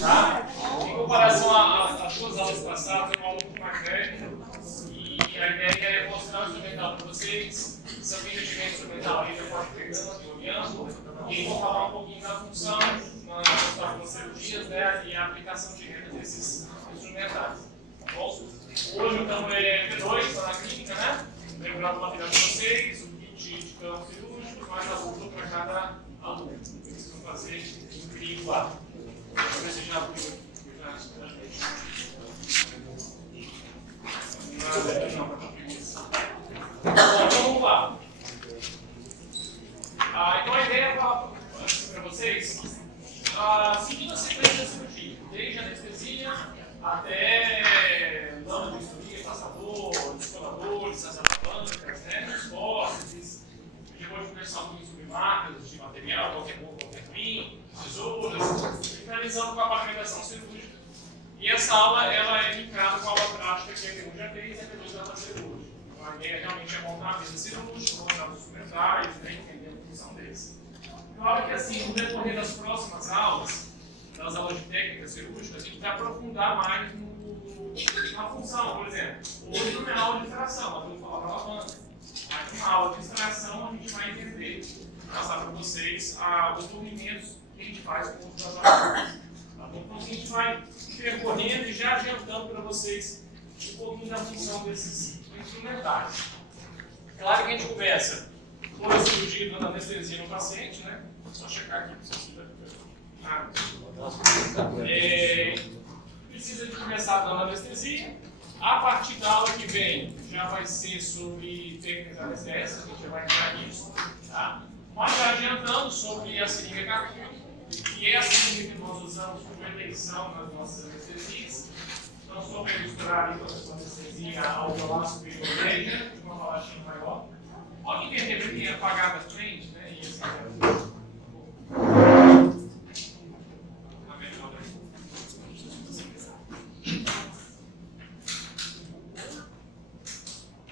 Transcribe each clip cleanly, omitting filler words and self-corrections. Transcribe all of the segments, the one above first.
Tá? Em comparação às duas aulas passadas, eu uma aula um pouco mais velho, e a ideia é mostrar o instrumental para vocês. Se alguém já tiver instrumental aí, já pode pegando e olhando. E vou falar um pouquinho da função, mostrar para vocês os dias, né, e a aplicação direta desses instrumentais. Tá bom? Hoje eu estamos P2, está na clínica, né? Lembrando o material de vocês, o kit de campo cirúrgico, mais a luta para cada aluno. Vocês vão fazer incrível lá. Deixa eu ver se já abriu. Bom, vamos lá. Então a ideia é falar para vocês, seguindo a sequência da cirurgia, desde a anestesia até lâmina de cirurgia, passador, descoladores, as alavancas, né, os fósseis. Depois de conversar um pouquinho sobre marcas de material, qualquer bom, qualquer ruim, tesouras, finalizando com a pavimentação cirúrgica. E essa aula ela é linkada com a aula prática que a P1 já fez e a P2 já está cirúrgica. Então a ideia realmente é montar a mesa cirúrgica, montar os instrumentais, né, entender a função deles. Claro que assim, no decorrer das próximas aulas, das aulas de técnica cirúrgica, a gente vai aprofundar mais na função. Por exemplo, hoje não é aula de extração, nós vamos falar da alavanca. Mas numa aula de extração a gente vai entender, passar para vocês os movimentos que a gente faz com os alavancas. Tá bom? Então a gente vai percorrendo e já adiantando para vocês um pouquinho da função desses instrumentais. Claro que a gente começa com a cirurgia dando anestesia no paciente, né? Só checar aqui se você precisa de começar dando anestesia. A partir da aula que vem já vai ser sobre técnicas anestésicas, a gente já vai entrar nisso. Tá? Mas já adiantando sobre a seringa Carcuri, que é a seringa que nós usamos como eleição nas nossas anestesias. Então, só para misturar ali com a anestesia alveolar superior média, de uma falanginha maior. Pode entender que tem apagado a frente, né? E assim,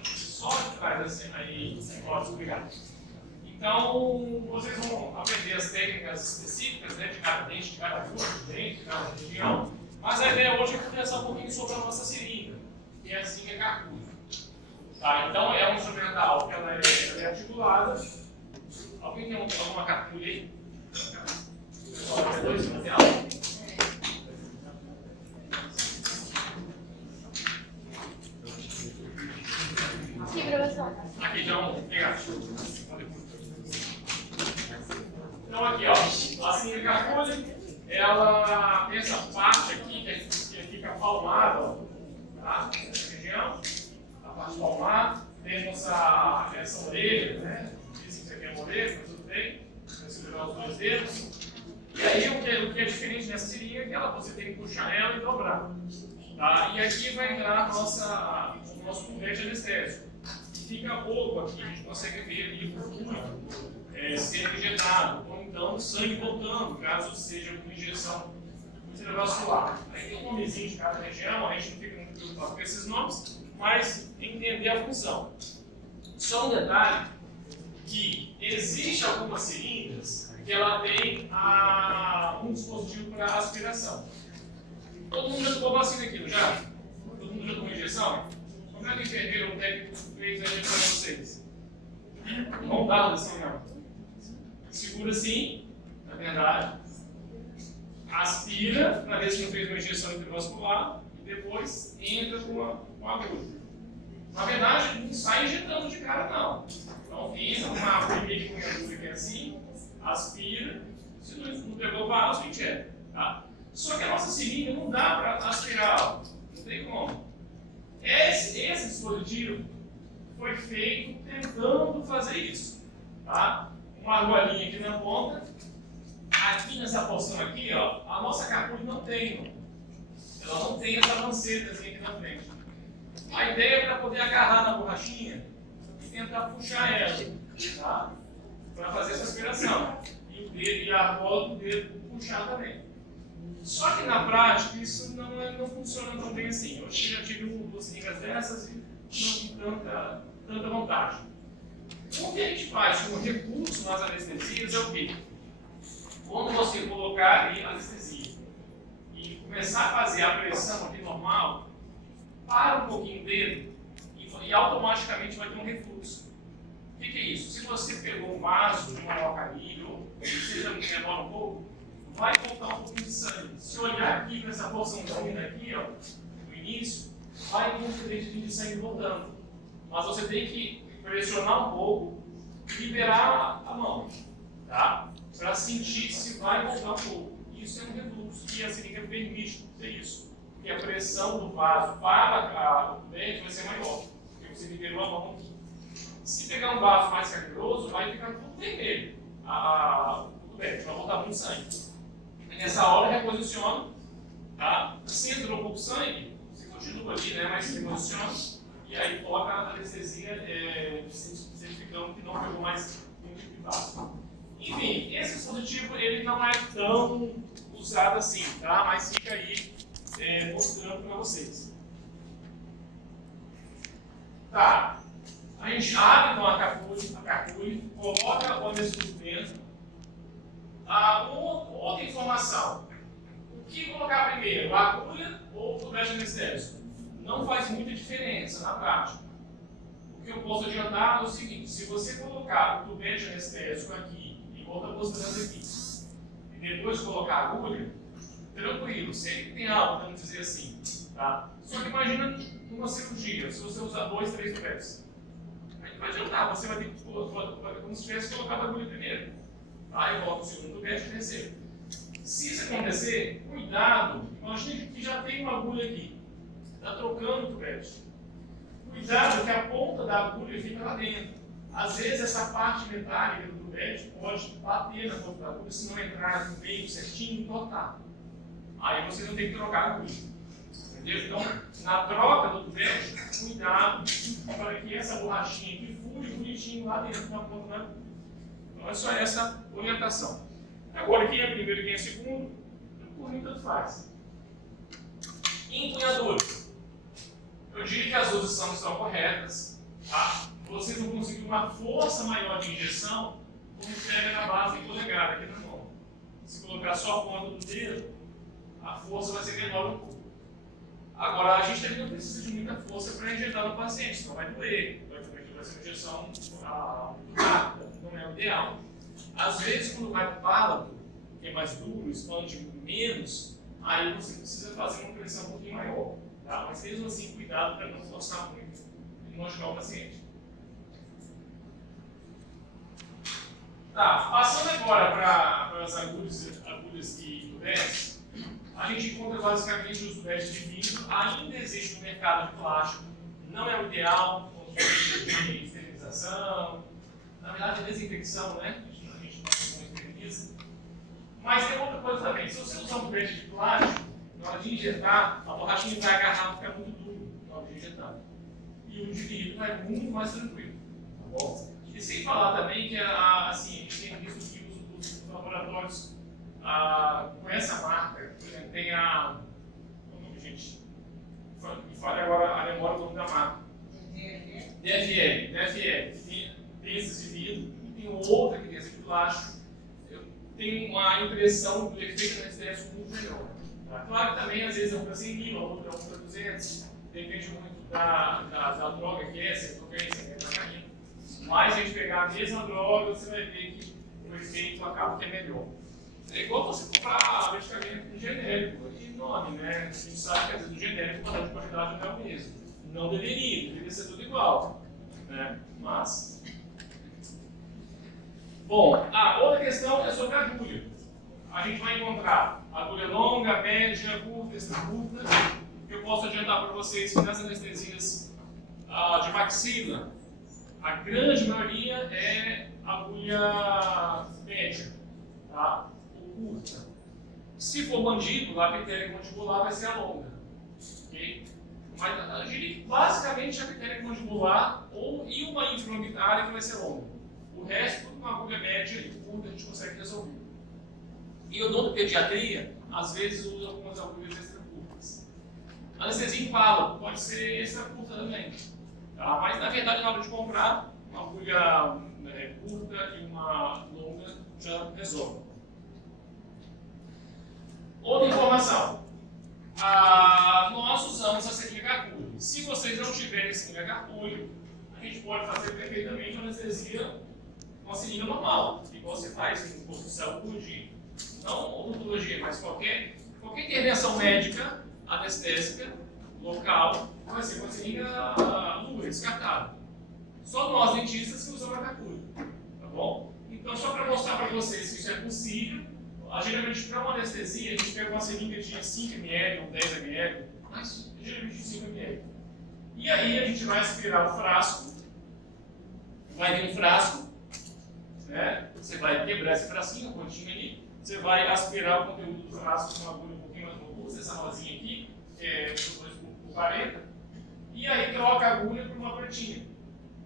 só de trás assim, aí pode explicar. Então, vocês vão aprender as técnicas específicas, né, de cada dente, de cada curso, de dente, de cada região. Mas a ideia hoje é conversar um pouquinho sobre a nossa seringa, que é a seringa Carcuri. Tá, então, é um instrumental que ela é articulada. Alguém tem alguma Carcuri aí? Pessoal, tem dois materiais? Aqui, professor. Aqui, então, pegar. Então, aqui, ó, a seringa Carcuri, ela tem essa parte aqui que fica palmada, ó, tá? Essa região, a parte palmada, temos essa orelha, né? Dizem que isso aqui é uma orelha, mas tudo bem, você levar os dois dedos. E aí, o que é diferente nessa seringa é que você tem que puxar ela e dobrar. Tá? E aqui vai entrar o nosso cuvete anestésico. Fica pouco aqui, a gente consegue ver ali o fluido sendo injetado, ou então o sangue voltando, caso seja uma injeção intravascular. Aí tem um nomezinho de cada região, a gente não fica muito preocupado com esses nomes, mas entender a função. Só um detalhe, que existe algumas seringas que ela tem um dispositivo para aspiração. Todo mundo já tomou vacina aqui, não já? Todo mundo já tomou injeção? Como é que o enfermeiro ou o técnico fez a injeção para vocês? Não dá assim, não. Segura assim, na verdade. Aspira, para ver se não fez uma injeção intravascular, e depois entra com a agulha. Na verdade, não sai injetando de cara, não. Então, fiz uma primeira agulha que é assim, aspira, se não pegou o vaso, injeta. Tá? Só que a nossa seringa não dá para aspirar, não tem como. Esse dispositivo foi feito tentando fazer isso. Tá? Uma argolinha aqui na ponta, aqui nessa porção aqui, ó, a nossa Carcuri não tem. Ela não tem essa lancetazinha aqui na frente. A ideia é para poder agarrar na borrachinha e tentar puxar ela, tá? Para fazer essa aspiração. E o dedo e a argola do dedo puxar também. Só que na prática isso não funciona tão bem assim. Eu já tive duas seringas dessas e não vi tanta vantagem. O que a gente faz como recurso nas anestesias é o quê? Quando você colocar ali a anestesia, começar a fazer a pressão aqui normal, para um pouquinho o dedo e automaticamente vai ter um refluxo. O que é isso? Se você pegou um vaso de maior calibre, ou seja, demora um pouco, vai voltar um pouquinho de sangue. Se olhar aqui para essa porçãozinha daqui, ó, no início, vai ter um filetezinho de sangue voltando. Mas você tem que pressionar um pouco e liberar a mão, tá? Para sentir se vai voltar um pouco. Isso é um refluxo, e a seringa permite ter isso. Porque a pressão do vaso para o dente vai ser maior, porque você liberou a mão aqui. Se pegar um vaso mais calibroso, vai ficar tudo vermelho. O dente vai voltar muito sangue. E nessa hora, reposiciona, tá? Se entrou um pouco de sangue, você continua ali, né? Mas se reposiciona, e aí coloca a anestesia, certificando que não pegou mais nenhum tipo de vaso. Enfim, esse dispositivo ele não é tão usado assim, tá? Mas fica aí mostrando para vocês. Tá. A gente abre então a carpule, coloca o anestésico dentro. Outra informação. O que colocar primeiro, a agulha ou o tubete anestésico? Não faz muita diferença na prática. O que eu posso adiantar é o seguinte: se você colocar o tubete anestésico aqui e volta mostrando aqui, e depois colocar a agulha, tranquilo, sempre tem algo, vamos dizer assim. Tá? Só que imagina numa cirurgia, se você usar 2, 3 tubetes. Aí não vai adiantar, você vai ter que como se tivesse colocado a agulha primeiro. Aí coloca o segundo tubete e o terceiro. Se isso acontecer, cuidado, imagine que já tem uma agulha aqui, está trocando o tubete. Cuidado que a ponta da agulha fica lá dentro. Às vezes essa parte metálica do tubete pode bater na ponta da agulha se não entrar no meio certinho e cortar. Aí você não tem que trocar a agulha. Entendeu? Então, na troca do tubete, cuidado para que essa borrachinha aqui fure bonitinho lá dentro na ponta da agulha. Então é só essa orientação. Agora, quem é primeiro e quem é segundo, por mim tanto faz. Empunhadores. Eu diria que as duas estão corretas. Tá? Vocês vão conseguir uma força maior de injeção como pega na base polegada aqui na mão. Se colocar só a ponta do dedo, a força vai ser menor um pouco. Agora, a gente também não precisa de muita força para injetar no paciente, senão vai doer. Vai ser uma injeção muito rápida, não é o ideal. Às vezes, quando vai para o palato, que é mais duro, expande menos, aí você precisa fazer uma pressão um pouquinho maior. Tá? Mas mesmo assim, cuidado para não forçar muito e não machucar o paciente. Tá, passando agora para as agulhas e tubetes, a gente encontra basicamente os tubetes de vidro. Ainda existe no mercado de plástico, não é o ideal, com de esterilização, na verdade, desinfecção, né? A gente não esteriliza. Mas tem outra coisa também: se você usar um tubete de plástico, na hora de injetar, a borrachinha vai agarrar, fica muito duro na hora de injetar. E o de vidro vai muito mais tranquilo. Tá bom? E sem falar também que assim, a gente tem visto que os laboratórios com essa marca, por exemplo, tem a. O nome, gente? Me fale agora a memória do nome da marca. DFL. Tem esses de vidro, e tem outra que tem essa de plástico. Eu tenho uma impressão do efeito anestésico muito melhor. Tá? Claro que também, às vezes, é uma para 100 mil, a outra é uma para 200. Depende muito da droga que é, se é cocaína, se é cocaína. Mas se a gente pegar a mesma droga, você vai ver que o efeito acaba que é melhor. É igual você comprar medicamento genérico e nome, né? A gente sabe que às vezes o genérico, o padrão de qualidade não é o mesmo. Não deveria ser tudo igual. Né? Mas. Bom, a outra questão é sobre a agulha. A gente vai encontrar agulha longa, média, curta, extra curta. Eu posso adiantar para vocês que nas anestesias de maxila, a grande maioria é agulha média, tá? Ou curta. Se for mandíbula, a artéria mandibular vai ser a longa. Okay? Mas eu diria que basicamente a artéria mandibular e uma infraorbitária que vai ser longa. O resto, tudo uma agulha média e curta a gente consegue resolver. E odontopediatria, às vezes, usa algumas agulhas extra curtas. Anestesia em palato pode ser extra curta também. Tá? Mas, na verdade, na hora de comprar, uma agulha curta e uma longa já resolve. Outra informação. nós usamos a seringa Garpulho. Se vocês não tiverem seringa Garpulho, a gente pode fazer perfeitamente uma anestesia com a seringa normal, igual você faz em posto de saúde, não odontologia, mas qualquer intervenção médica, anestésica, local, vai ser com a seringa dura, descartável. Só nós dentistas que usamos a Garpulho, tá bom? Então, só para mostrar para vocês que isso é possível, geralmente para uma anestesia a gente pega uma seringa de 5 ml ou 10 ml, mas geralmente de 5 ml. E aí a gente vai aspirar o frasco, vai ter um frasco, né? Você vai quebrar esse frasquinho, a pontinha ali, você vai aspirar o conteúdo do frasco com uma agulha um pouquinho mais robusta, essa rosinha aqui, que é 2x40, e aí troca a agulha por uma pretinha,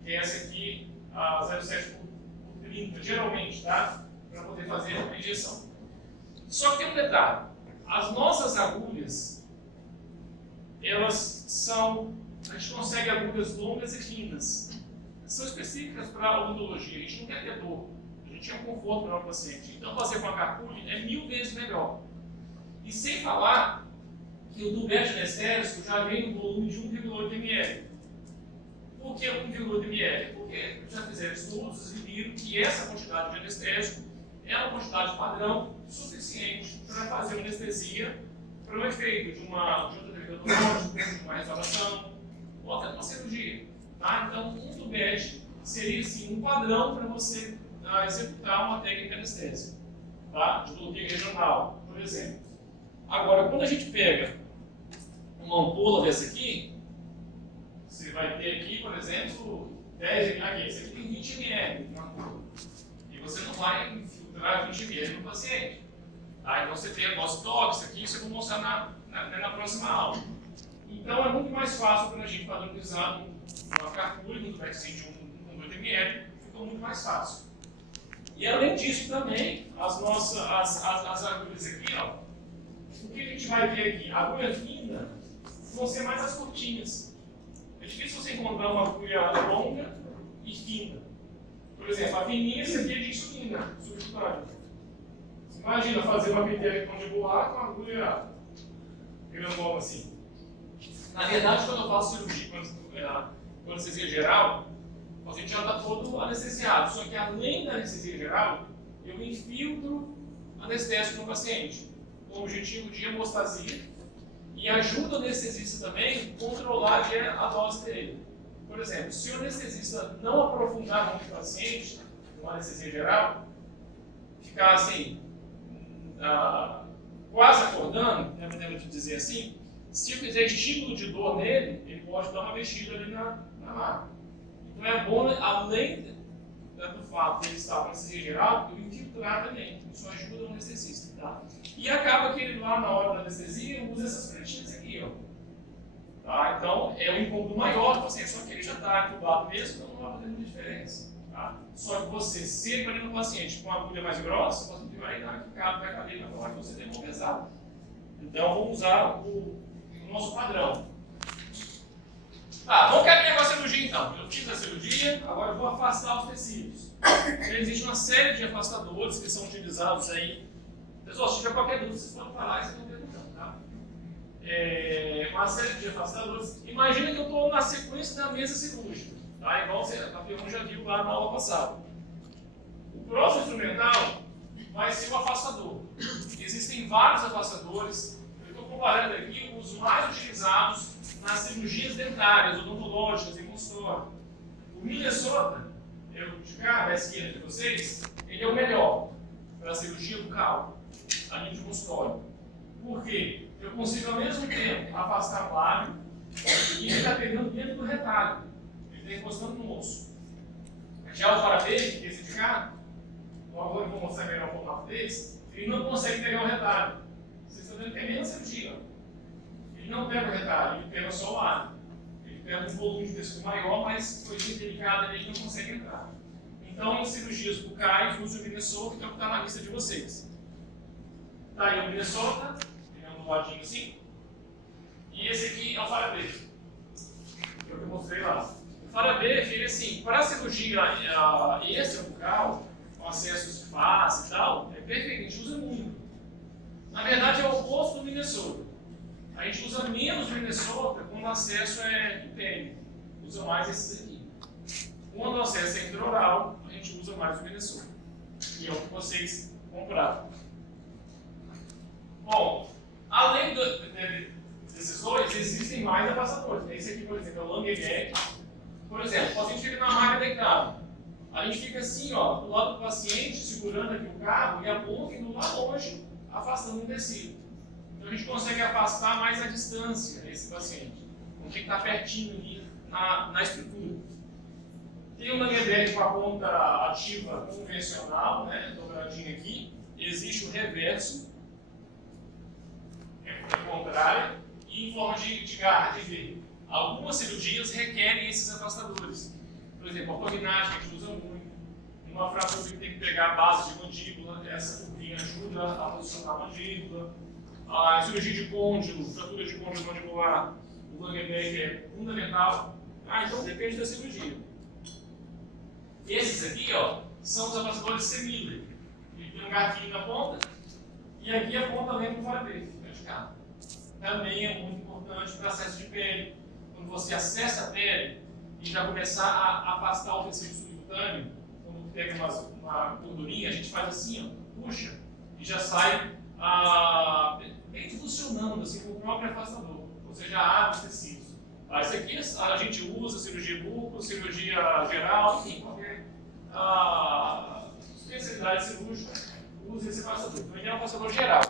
que é essa aqui, a 0,7x30, geralmente, tá? Para poder fazer a injeção. Só que tem um detalhe, as nossas agulhas, elas são, a gente consegue agulhas longas e finas, são específicas para a odontologia, a gente não quer ter dor, a gente quer um conforto para o paciente, então fazer com a Garpulho é 1000 vezes melhor. E sem falar que o tubete anestésico já vem no volume de 1,8 ml. Por que 1,8 ml? Porque já fizeram estudos e viram que essa quantidade de anestésico é uma quantidade padrão suficiente para fazer uma anestesia para o efeito de um tratamento odontológico, de uma restauração ou até de uma cirurgia. Tá? Então, um tubete seria sim um padrão para você executar uma técnica anestésica, tá? De bloqueio regional, por exemplo. Agora, quando a gente pega uma ampola dessa aqui, você vai ter aqui, por exemplo, 10 ml, aqui, esse aqui tem 20 ml na ampola. E você não vai infiltrar 20 ml no paciente. Tá? Então você tem a dose tóxica aqui, isso eu vou mostrar na próxima aula. Então é muito mais fácil para a gente padronizar uma Garpulho, um vaccine de 1,8 ml, ficou muito mais fácil. E além disso também, as agulhas aqui, ó, o que a gente vai ver aqui? A agulha fina vão ser mais as curtinhas. É difícil você encontrar uma agulha longa e fina. Por exemplo, a fininha, essa aqui é de insulina, subcutânea. Você imagina fazer uma peteca mandibular com uma agulha grandona assim. Na verdade, quando eu faço cirurgia com anestesia geral, o paciente já está todo anestesiado. Só que além da anestesia geral, eu infiltro anestésico no paciente, com o objetivo de hemostasia e ajuda o anestesista também a controlar a dose dele. Por exemplo, se o anestesista não aprofundar muito o paciente, numa anestesia geral, ficar assim, quase acordando, é a maneira de dizer assim, se eu fizer estímulo de dor nele, ele pode dar uma mexida ali na máquina. Então é bom, além do fato de ele estar com anestesia geral, eu infiltrar também. Isso ajuda o anestesista. Tá? E acaba que ele lá na hora da anestesia usa essas pretinhas aqui. Ó. Tá? Então é um incômodo maior do paciente, só que ele já está entubado mesmo, então não vai fazer muita diferença. Tá? Só que você sempre ali no paciente com uma agulha mais grossa, o paciente vai caber na hora que você tem mão pesada. Então vamos usar o nosso padrão. Tá, vamos caminhar com a cirurgia então. Eu fiz a cirurgia, agora eu vou afastar os tecidos. Então, existe uma série de afastadores que são utilizados aí. Pessoal, se tiver qualquer dúvida, vocês podem falar e vocês vão perguntando, tá? Uma série de afastadores. Imagina que eu estou na sequência da mesa cirúrgica, tá? Igual a Ferrão já viu lá na aula passada. O próximo instrumental vai ser o afastador. Existem vários afastadores. Eu estou comparando aqui os mais utilizados nas cirurgias dentárias, odontológicas e consultório. O Minnesota, de cá, da esquerda de vocês, ele é o melhor para a cirurgia bucal, a nível de consultório. Por quê? Eu consigo ao mesmo tempo afastar o lábio e ele está pegando dentro do retalho. Ele está encostando no osso. Já o Faraday, esse de cá, logo eu vou mostrar melhor o formato desse, ele não consegue pegar o retalho. Vocês estão vendo que é menos cirurgia. Ele não pega o retalho, ele pega só o lábio. Ele pega um volume de tecido maior, mas coisinha delicada ele não consegue entrar. Então, em cirurgias bucais, uso o Minnesota, que é o que está na lista de vocês. Tá aí o Minnesota, ele é um ladinho assim. E esse aqui é o Faraday, que é o que eu mostrei lá. O Faraday, ele assim, para a cirurgia extrabucal, com acessos de face e tal, é perfeito, a gente usa muito. Na verdade, é o oposto do Minnesota. A A gente usa menos o Minnesota quando o acesso é interno. Usa mais esses aqui. Quando o acesso é intraoral, a gente usa mais o Minnesota. E é o que vocês compraram. Bom, além desses dois, existem mais afastadores. Esse aqui, por exemplo, é o Langebeck. Por exemplo, o paciente fica na maca deitado. A gente fica assim, ó, do lado do paciente, segurando aqui o cabo e a ponta indo lá longe, afastando o tecido. Então a gente consegue afastar mais a distância desse paciente. Não tem que estar pertinho ali na estrutura. Tem o Langebeck com a ponta ativa convencional, né, dobradinha aqui. Existe o reverso, contrária, e em forma de garra, de V. Algumas cirurgias requerem esses afastadores. Por exemplo, a otorinagem a gente usa muito. Uma fratura que tem que pegar a base de mandíbula, essa cupinha ajuda a posicionar a mandíbula. A cirurgia de côndilo, fratura de côndilo mandibular, o Langebeck é fundamental. Então depende da cirurgia. Esses aqui, ó, são os afastadores semília. Ele tem um garfinho na ponta e aqui a ponta vem para fora dele, vertical. Também é muito importante para acesso de pele. Quando você acessa a pele e já começar a afastar o tecido subcutâneo, quando pega uma gordurinha, a gente faz assim, ó, puxa, e já sai bem funcionando assim, com o próprio afastador. Você já abre os tecidos. Isso aqui a gente usa cirurgia buco, cirurgia geral, enfim, qualquer especialidade cirúrgica usa esse afastador. Então ele é um afastador geral.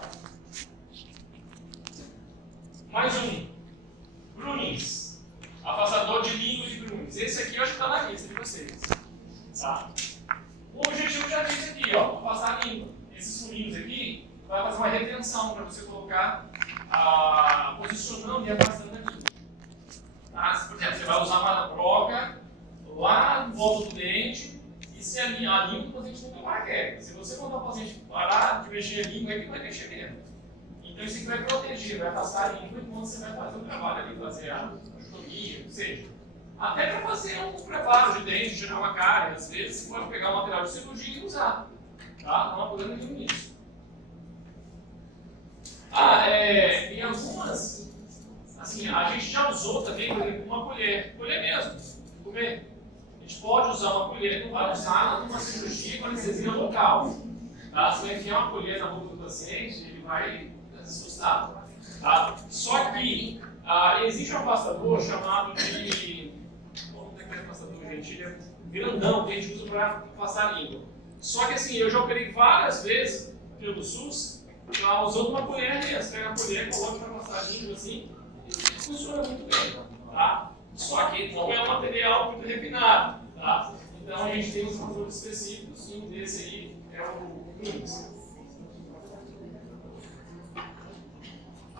Mais um. Brunins. Afastador de língua de Brunins. Esse aqui eu acho que está na lista de vocês. Tá? O objetivo já disse aqui, ó, afastar a língua. Esses furinhos aqui vai fazer uma retenção para você colocar posicionando e afastando a língua. Tá? Por exemplo, você vai usar uma broca lá no volta do dente e se a língua o paciente nunca vai querer. Se você mandar o paciente parar de mexer a língua, é que vai mexer mesmo. Então isso aqui vai proteger, vai afastar a língua enquanto você vai fazer o trabalho ali, fazer a anatomia, ou seja, até para fazer um preparo de dente, tirar uma cárie, às vezes você pode pegar o material de cirurgia e usar. Tá? Não há problema nenhum nisso. Em algumas, assim, a gente já usou também, por exemplo, uma colher mesmo, comer. A gente pode usar uma colher, não vai usar numa cirurgia com anestesia local. Tá? Se você enfiar uma colher na boca do paciente, ele vai assustar. Tá? Só que existe um afastador chamado de. Como é que é o afastador, gente? Ele é grandão que a gente usa para afastar a língua. Só que assim, eu já operei várias vezes pelo SUS usando uma colher mesmo. Pega a colher, coloca para afastar a língua assim, e funciona muito bem. Tá? Só que não é um material muito refinado. Tá? Então a gente tem uns controles específicos, e um desse aí é o Brunins.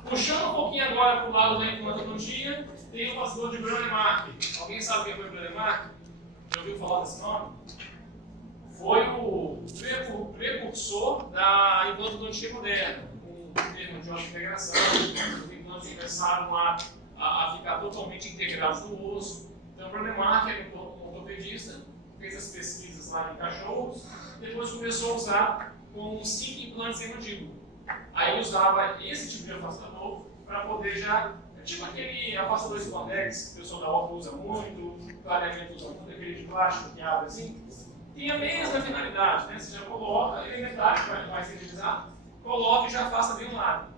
Puxando um pouquinho agora para o lado da implantodontia, tem o afastador de Brånemark. Alguém sabe quem foi o Brånemark? Já ouviu falar desse nome? Foi o precursor da implantodontia moderna, com o termo de integração, os implantes começaram a ficar totalmente integrados no osso. Então o Brånemark era um ortopedista, fez as pesquisas lá em cachorros, depois começou a usar com 5 implantes em mandíbula. Aí usava esse tipo de afastador para poder já, tipo aquele afastador Spondex, que o pessoal da Orco usa muito, o clareamento usa muito, aquele de plástico que abre assim. Tem a mesma finalidade, né? Você já coloca, ele é metálico, vai esterilizar, coloca e já afasta bem um lado.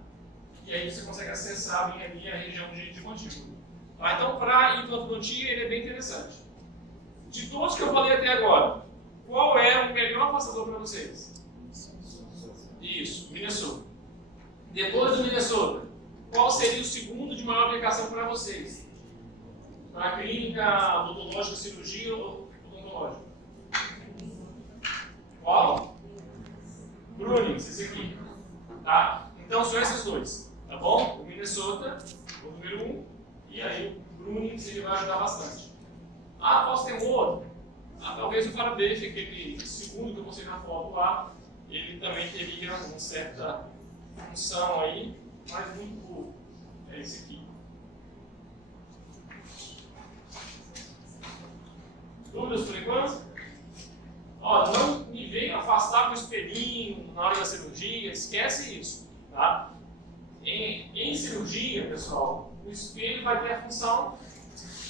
E aí você consegue acessar bem ali a região de mandíbula. Então, para implantodontia, ele é bem interessante. De todos que eu falei até agora, qual é o melhor afastador para vocês? Isso, Minnesota. Depois do Minnesota, qual seria o segundo de maior aplicação para vocês? Para a clínica odontológica, cirurgia ou odontológica? Qual? Brunins, esse aqui. Tá? Então são esses dois. Tá bom? O Minnesota, o número 1, e aí o Brunins ele vai ajudar bastante. Posso ter um outro? Talvez o Farabeif, aquele segundo que eu mostrei na foto lá, ele também teria uma certa função aí, mas muito pouco. É esse aqui. Dúvidas por enquanto? Não me venha afastar com o espelhinho na hora da cirurgia, esquece isso. Tá? Em cirurgia, pessoal, o espelho vai ter a função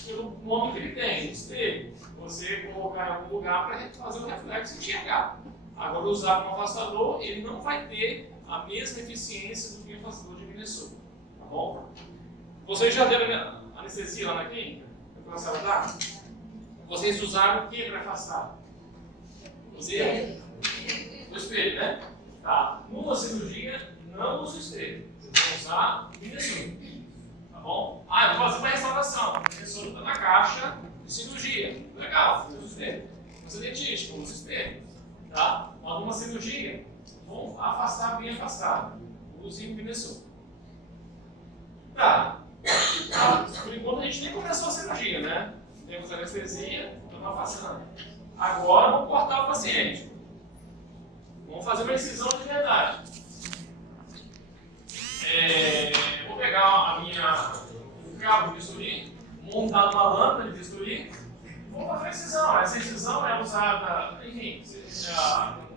pelo nome que ele tem, espelho. Você colocar em algum lugar para fazer o reflexo e enxergar. Agora, usar como afastador, ele não vai ter a mesma eficiência do que o afastador de Minnesota. Tá bom? Vocês já deram anestesia lá na clínica? Vocês usaram o que para afastar? O espelho, né? Tá. Numa cirurgia, não usa o espelho. Vocês vão usar o Minnesota. Tá bom? Eu vou fazer uma restauração. O Minnesota está na caixa de cirurgia. Legal, usa o espelho. Você é dentista, usa o espelho. Tá? Mas numa cirurgia, vamos afastar bem afastado. Use o Minnesota. Tá. Por enquanto a gente nem começou a cirurgia, né? Temos anestesia, estamos afastando. Agora vamos cortar o paciente. Vamos fazer uma incisão de verdade. Vou pegar o cabo de bisturi, montar numa lâmina de bisturi, vou fazer a incisão. Essa incisão é usada, enfim,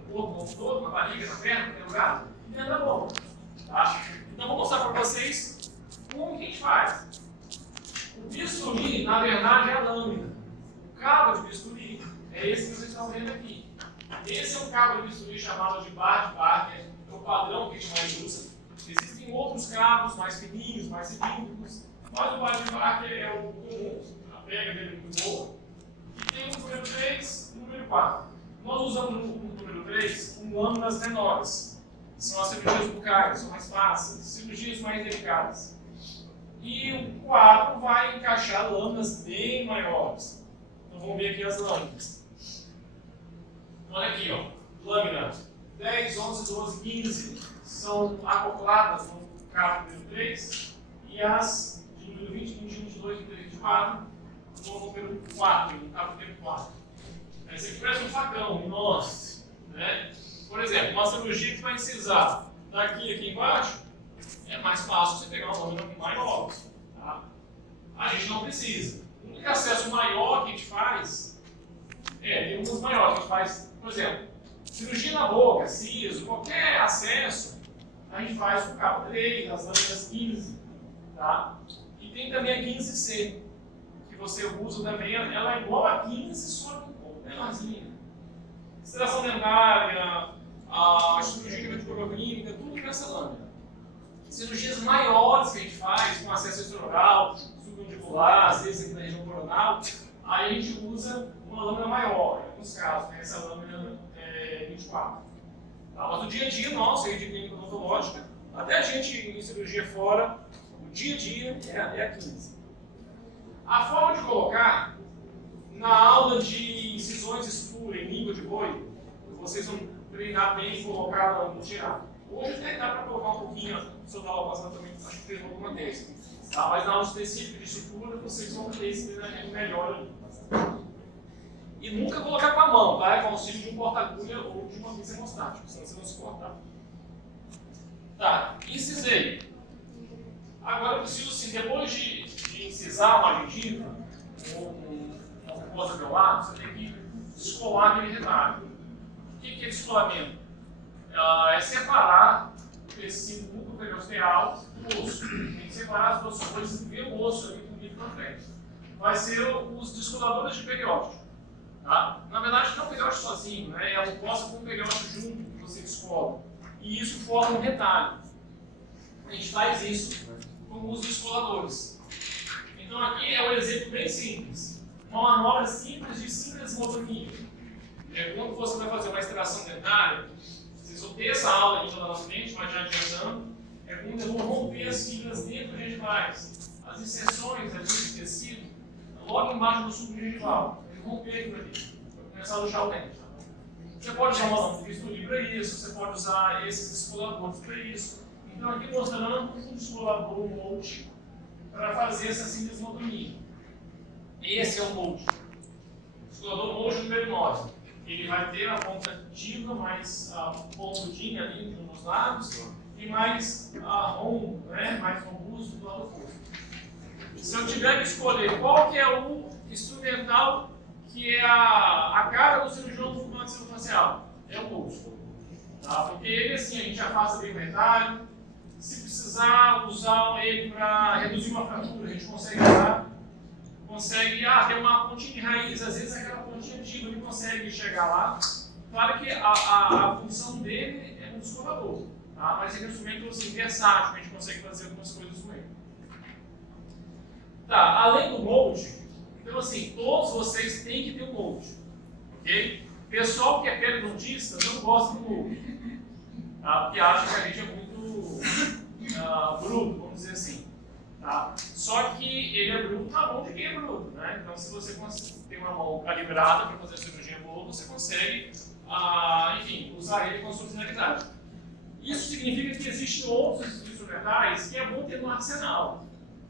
no corpo todo, na barriga, na perna, em qualquer lugar, e dentro da boca. Tá? Então vou mostrar para vocês como que a gente faz. O bisturi, na verdade, é a lâmina. O cabo de bisturi é esse que vocês estão vendo aqui. Esse é um cabo de bisturi chamado de bar de Barker, é o padrão que a gente mais usa. Existem outros cabos mais fininhos, mais cilíndricos, mas o bar de Barker é o comum, a pega dele é muito boa. E tem o número 3 e o número 4. Nós usamos o número 3 com lâminas menores. São as cirurgias bucais, são mais fáceis, cirurgias mais delicadas. E o 4 vai encaixar lâminas bem maiores. Então vamos ver aqui as lâminas. Olha aqui, ó. Lâmina 10, 11, 12, 15 são acopladas no cabo número 3 e as de número 20, 21, 22, 23, 24 no número 4, no cabo número 4. Esse aqui parece um facão, nossa, né? Por exemplo, uma cirurgia que vai incisar aqui embaixo, é mais fácil você pegar uma lâmina maior. Tá? A gente não precisa. O único acesso maior que a gente faz tem umas maiores que a gente faz, por exemplo, cirurgia na boca, siso, qualquer acesso, a gente faz com o cabo 3, as lâminas 15. Tá? E tem também a 15C, que você usa também, ela é igual a 15, só que um pouco menorzinha. Extração dentária, a cirurgia de clínica, tudo nessa lâmina. Cirurgias maiores que a gente faz, com acesso extraoral, submandibular, às vezes aqui na região coronal, aí a gente usa uma lâmina maior, em alguns casos, né? Essa lâmina 24. Tá? Mas no dia a dia nosso, aí de clínica odontológica, até a gente em cirurgia fora, o dia a dia é a 15. A forma de colocar, na aula de incisões escuras em língua de boi, vocês vão treinar bem e colocar no tirar. Hoje até dá para colocar um pouquinho, se eu estava passando também, acho que fez alguma vez. Tá? Mas na aula específica de sutura, vocês vão ter esse treinamento melhor ali. E nunca colocar com a mão, tá? Com o auxílio de um porta-agulha ou de uma pinça hemostática, senão você não se cortar. Tá, incisei. Agora eu preciso, assim, depois de incisar uma gengiva, ou uma mucosa do lado, você tem que descolar aquele retalho. O que é descolamento? É separar o tecido bucoperiosteal do osso. Tem que separar as duas coisas e ver o osso ali comigo na frente. Vai ser os descoladores de periósteo. Tá? Na verdade, não é o periósteo sozinho, né? É a mucosa com o periósteo junto que você descola. E isso forma um retalho. A gente faz isso com os descoladores. Então aqui é um exemplo bem simples. Uma manobra simples de sincresimotomia. Quando você vai fazer uma extração dentária, vocês vão ter essa aula aqui na nossa frente, mas já adiantando, quando eu vou romper as fibras dentro do gengivais. As inserções ali de tecido, logo embaixo do suco gengival. Romper aquilo ali, para começar a luxar o dente. Você pode usar uma lâmina de bisturi para isso, você pode usar esses descoladores para isso. Então aqui mostrando um descolador, um molde, para fazer essa sincresimotomia. Esse é o molde. Descolador molde número 9. Ele vai ter a ponta ativa mais pontudinha ali nos lados e mais rombo, né? Mais robusto do lado oposto. Se eu tiver que escolher qual que é o instrumental que é a cara do cirurgião do maxilofacial, é o molde. Tá? Porque ele, assim, a gente afasta bem o retalho, Se precisar usar ele para reduzir uma fratura, a gente consegue usar. Consegue, ter uma pontinha de raiz, às vezes aquela pontinha de ele consegue chegar lá. Claro que a função dele é um descolador, tá? Mas ele é um instrumento assim, versátil, a gente consegue fazer algumas coisas com ele. Tá, além do molde, então assim, todos vocês têm que ter um molde, ok? O pessoal que é periodontista não gosta do molde, tá? Porque acha que a gente é muito bruto, vamos dizer assim. Tá? Só que ele é bruto na mão de quem é bruto, né? Então, se você tem uma mão calibrada para fazer a cirurgia boa, você consegue, enfim, usar ele com a sua finalidade. Isso significa que existem outros instrumentais que é bom ter no arsenal.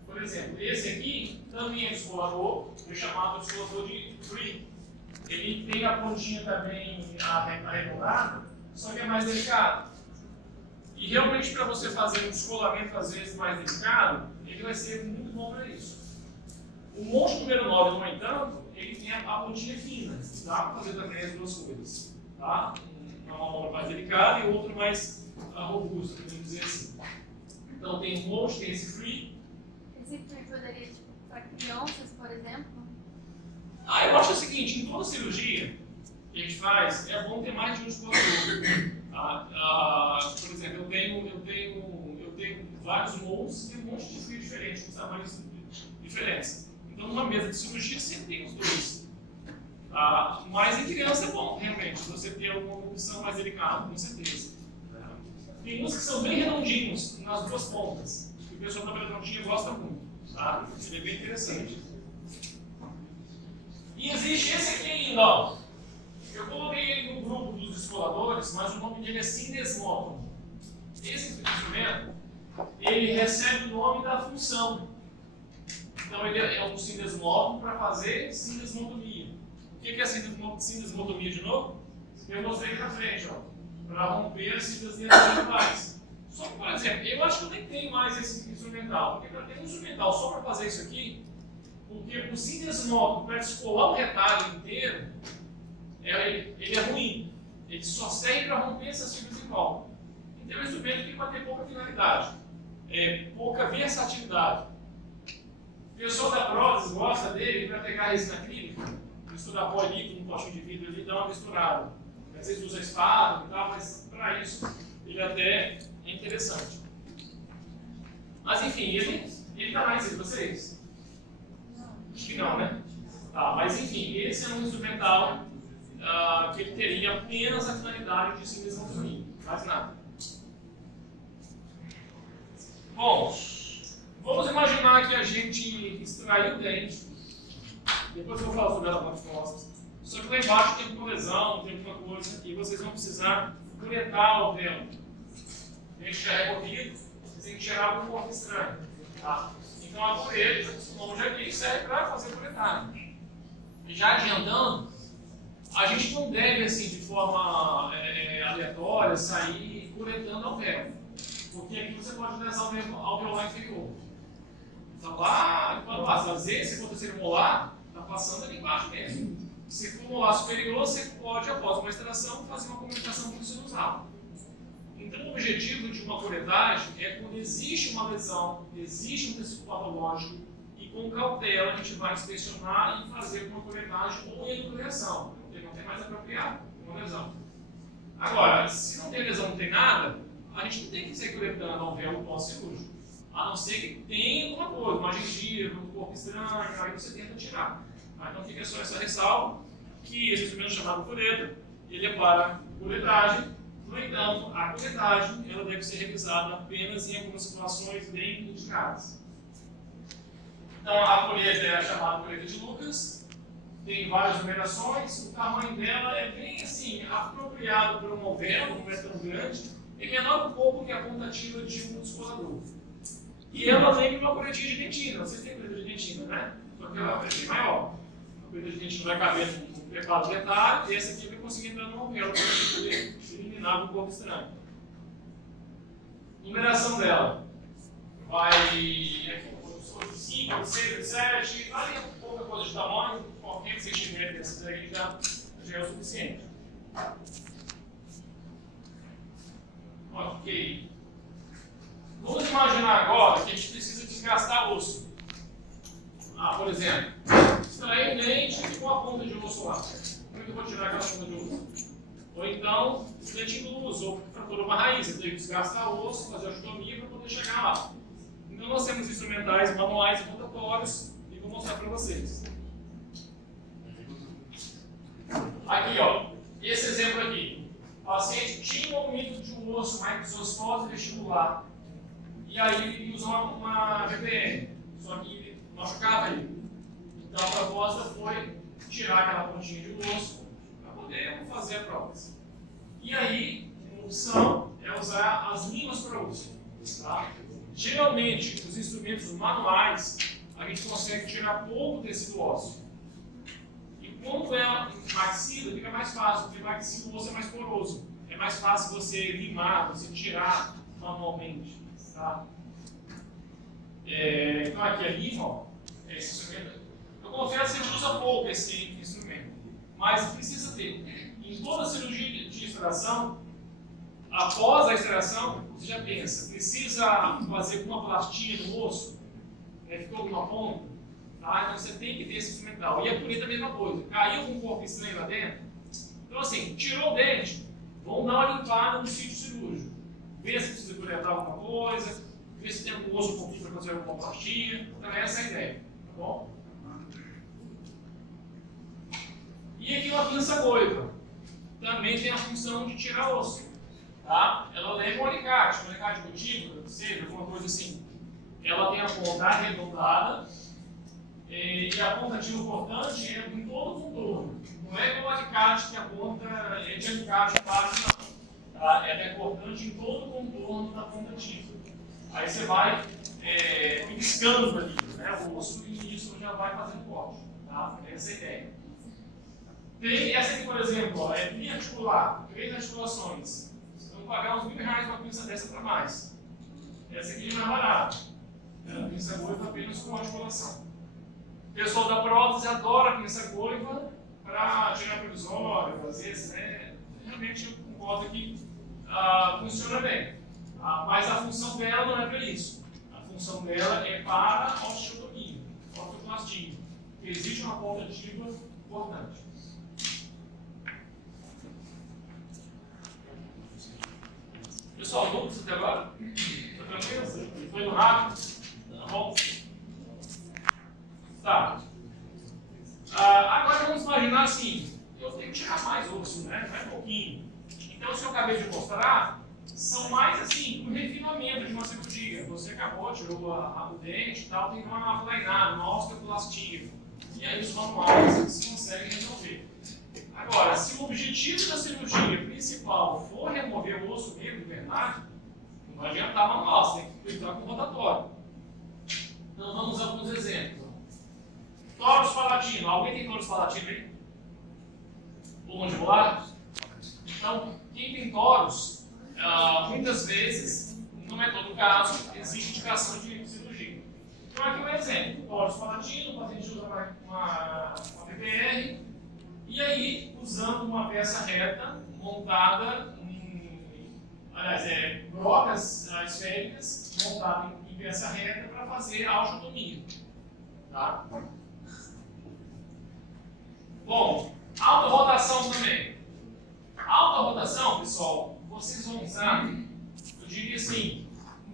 Por exemplo, esse aqui também é descolador, é chamado descolador de free. Ele tem a pontinha também arredondada, só que é mais delicado. E realmente, para você fazer um descolamento, às vezes, mais delicado, ele vai ser muito bom para isso. O monte número 9, no entanto, ele tem a pontinha fina. Dá para fazer também as duas coisas. Tá? Uma obra mais delicada e outra mais robusta, podemos dizer assim. Então, tem o monte, tem esse free. Esse free poderia, para crianças, por exemplo? Eu acho o seguinte, em toda cirurgia que a gente faz, é bom ter mais de um descolador. Por exemplo, eu tenho vários moldes e um monte de fio diferentes, com tamanhos diferentes. Então, numa mesa de cirurgia, sempre tem os dois. Mas em criança é bom, realmente, você ter uma opção mais delicada, com certeza. Tem uns que são bem redondinhos, nas duas pontas. E o pessoal da periodontia gosta muito. Tá? Ele é bem interessante. E existe esse aqui ainda, ó. Eu coloquei ele no grupo dos descoladores, mas o nome dele é sindesmótomo. Esse instrumento, ele recebe o nome da função. Então ele é um sindesmótomo para fazer sindesmotomia. O que é sindesmotomia de novo? Eu mostrei aqui na frente, ó, para romper as cintas dentais. Só que, por exemplo, eu acho que eu nem tenho mais esse instrumental, porque para ter um instrumental só para fazer isso aqui, porque o sindesmótomo para descolar o retalho inteiro, ele é ruim. Ele só serve para romper essas fibras em volta. Então é um instrumento que pode ter pouca finalidade, pouca versatilidade. O pessoal da prótese gosta dele para pegar a resina acrílica, misturar pó líquido no potinho de vidro ali e dar uma misturada. Às vezes usa espada e tal, mas para isso ele até é interessante. Mas enfim, ele está mais entre vocês? Acho que não, né? Mas enfim, esse é um instrumental que ele teria apenas a finalidade de sindesmotomia, mais nada. Bom, vamos imaginar que a gente extraiu o dente, depois eu vou falar sobre ela nas costas, só que lá embaixo tem uma lesão, tem alguma coisa, e vocês vão precisar curetar o dente. O dente já é removido, vocês têm que tirar um corpo estranho. Tá? Então a cureta, como já disse, serve para fazer curetagem. E já adiantando, a gente não deve, assim, de forma aleatória, sair curetando alvéolo. Porque aqui você pode lesar o nervo alveolar inferior. Então lá, às vezes, se acontecer um molar, está passando ali embaixo mesmo. Se for um molar superior, você pode, após uma extração, fazer uma comunicação funcional. Então o objetivo de uma curetagem é quando existe uma lesão, existe um tecido patológico, e com cautela a gente vai inspecionar e fazer uma curetagem ou enucleação, porque não tem mais apropriado uma lesão. Agora, se não tem lesão, não tem nada, a gente não tem que ser curetando alvéolo pós-cirúrgico. A não ser que tenha alguma coisa, uma gengiva, um corpo estranho, aí você tenta tirar. Então fica só essa ressalva, que esse instrumento chamado cureta, ele é para curetagem. No entanto, a curetagem ela deve ser revisada apenas em algumas situações bem indicadas. Então a cureta é a chamada cureta de Lucas, tem várias numerações, o tamanho dela é bem assim, apropriado para um alvéolo, não é tão grande, é menor um pouco que a pontativa de um descolador. E ela lembra uma curetinha de dentina, vocês têm cureta de dentina, né? Só que ela é bem maior. A cureta de dentina vai caber no preparo dentário, e essa aqui vai conseguir entrar no alvéolo para poder eliminar o corpo estranho. Numeração dela vai aqui, 5, 6, 7, varia pouca coisa de tamanho, qualquer centímetro desses aí já é o suficiente. Ok. Vamos imaginar agora que a gente precisa desgastar osso. Por exemplo, extrair um dente com a ponta de osso lá. Como é que eu vou tirar aquela ponta de osso? Ou então, dente incluso, ou fratura uma raiz. Eu tenho que desgastar o osso, fazer a osteotomia para poder chegar lá. Então, nós temos instrumentais manuais e rotatórios e vou mostrar para vocês. Aqui, ó, esse exemplo aqui. O paciente tinha um movimento de um osso mais exostose vestibular. E aí ele usa uma VPN, só que ele machucava ele. Então a proposta foi tirar aquela pontinha de osso para poder fazer a prótese. E aí, uma opção é usar as limas para osso. Tá? Geralmente, os instrumentos manuais, a gente consegue tirar pouco tecido ósseo. E quando é maxila, fica mais fácil, porque maxila o osso é mais poroso. É mais fácil você limar, você tirar manualmente. Tá? Então aqui a lima, ó, esse instrumento. Eu confesso que a gente usa pouco esse instrumento, mas precisa ter. Em toda cirurgia de extração, após a extração, você já pensa, precisa fazer alguma plastia no osso? Ficou alguma ponta? Tá? Então você tem que ter esse instrumental. E a pureta é a mesma coisa. Caiu com um corpo estranho lá dentro? Então assim, tirou o dente, vamos dar uma limpada no sítio cirúrgico. Ver se precisa coletar alguma coisa, ver se tem algum osso um pouquinho para fazer alguma plastia. Então essa é a ideia, tá bom? E aqui uma pinça goiva. Também tem a função de tirar osso. Tá? Ela leva um alicate de gotícula, seja alguma coisa assim. Ela tem a ponta arredondada e a ponta ativa cortante é em todo o contorno. Não é como o alicate que a ponta é de alicate quase não. Tá? Ela é cortante em todo o contorno da ponta ativa. Aí você vai piscando ali, né, o osso e isso já vai fazendo corte. Tá? Essa é a ideia. Tem essa aqui, por exemplo, ó, é biarticular, 3 articulações. Vocês vão pagar uns R$1.000 uma pinça dessa para mais. Essa aqui é mais barata. A pinça goiva apenas com articulação. O pessoal da prótese adora a pinça goiva para tirar provisório, às vezes, né? Realmente eu concordo que funciona bem. Mas a função dela não é para isso. A função dela é para a osteotomia, ortoplastia. Existe uma ponta ativa importante. Pessoal, dúvidas até agora? Está tranquilo? Foi no rápido? Tá bom? Tá. Agora vamos imaginar assim, eu tenho que tirar mais osso, né? Mais pouquinho. Então, se eu acabei de mostrar, são mais assim, um refinamento de uma cirurgia. Você acabou, tirou o dente e tal, tem uma plainada, uma osteoplastia. E aí os manuais eles conseguem resolver. Agora, se o objetivo da cirurgia principal for remover o osso mesmo, de verdade, não vai adiantar manual, você tem que cuidar com o rotatório. Então vamos a alguns exemplos. Torus palatino. Alguém tem torus palatino aí? Ou mandibulares? Então, quem tem torus, muitas vezes, não é todo caso, existe indicação de cirurgia. Então aqui um exemplo. Torus palatino, o paciente usa uma PPR, e aí, usando uma peça reta, montada brocas esféricas, montada em peça reta para fazer a osteotomia. Tá? Bom, alta rotação também. Alta rotação, pessoal, vocês vão usar, eu diria assim,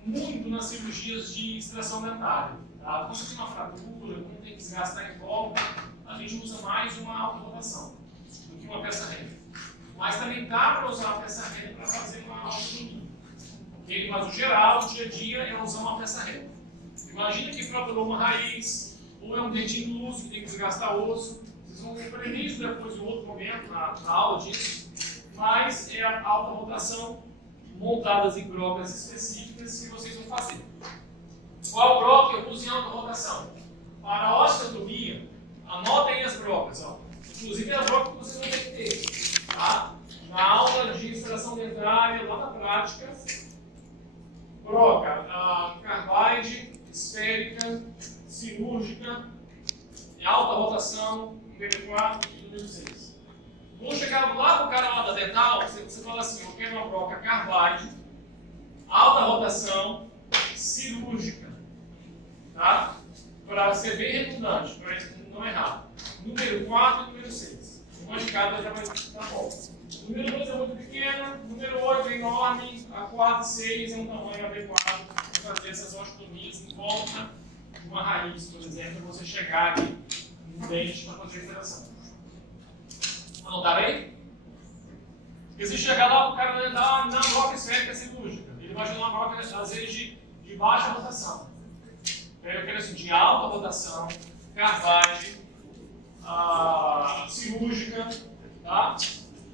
muito nas cirurgias de extração dentária. Tá? Quando tem uma fratura, quando tem que desgastar em volta, a gente usa mais uma alta rotação do que uma peça reta. Mas também dá para usar a peça reta para fazer uma osteotomia. Okay? Mas o geral, no dia a dia, é usar uma peça reta. Imagina que fraturou uma raiz, ou é um dente incluso que tem que desgastar osso. Vocês vão aprender isso depois em outro momento, na aula disso. Mas é a alta rotação montadas em brocas específicas que vocês vão fazer. Qual broca eu uso em alta rotação? Para a osteotomia, anotem as brocas. Ó. Inclusive as brocas que vocês vão ter que ter. Tá? Na aula de extração dentária, lá na prática, broca carboide, esférica, cirúrgica, alta rotação, número 4 e número 6. Quando chegar lá no cara lá da dental, você fala assim, eu quero uma broca carboide, alta rotação, cirúrgica. Tá? Para ser bem redundante, para não errar. Número 4 e número 6. Uma de cada já vai estar bom. Número 2 é muito pequena, número 8 é enorme, a 4 e 6 é um tamanho adequado para fazer essas osteotomias em volta de uma raiz, por exemplo, para você chegar aqui no dente para fazer a extração. Anotaram aí? Porque se chegar lá, o cara vai dar na broca esférica cirúrgica. Ele vai jogar uma broca, às vezes, de baixa rotação. Eu quero assim, de alta rotação, carvagem, cirúrgica, tá?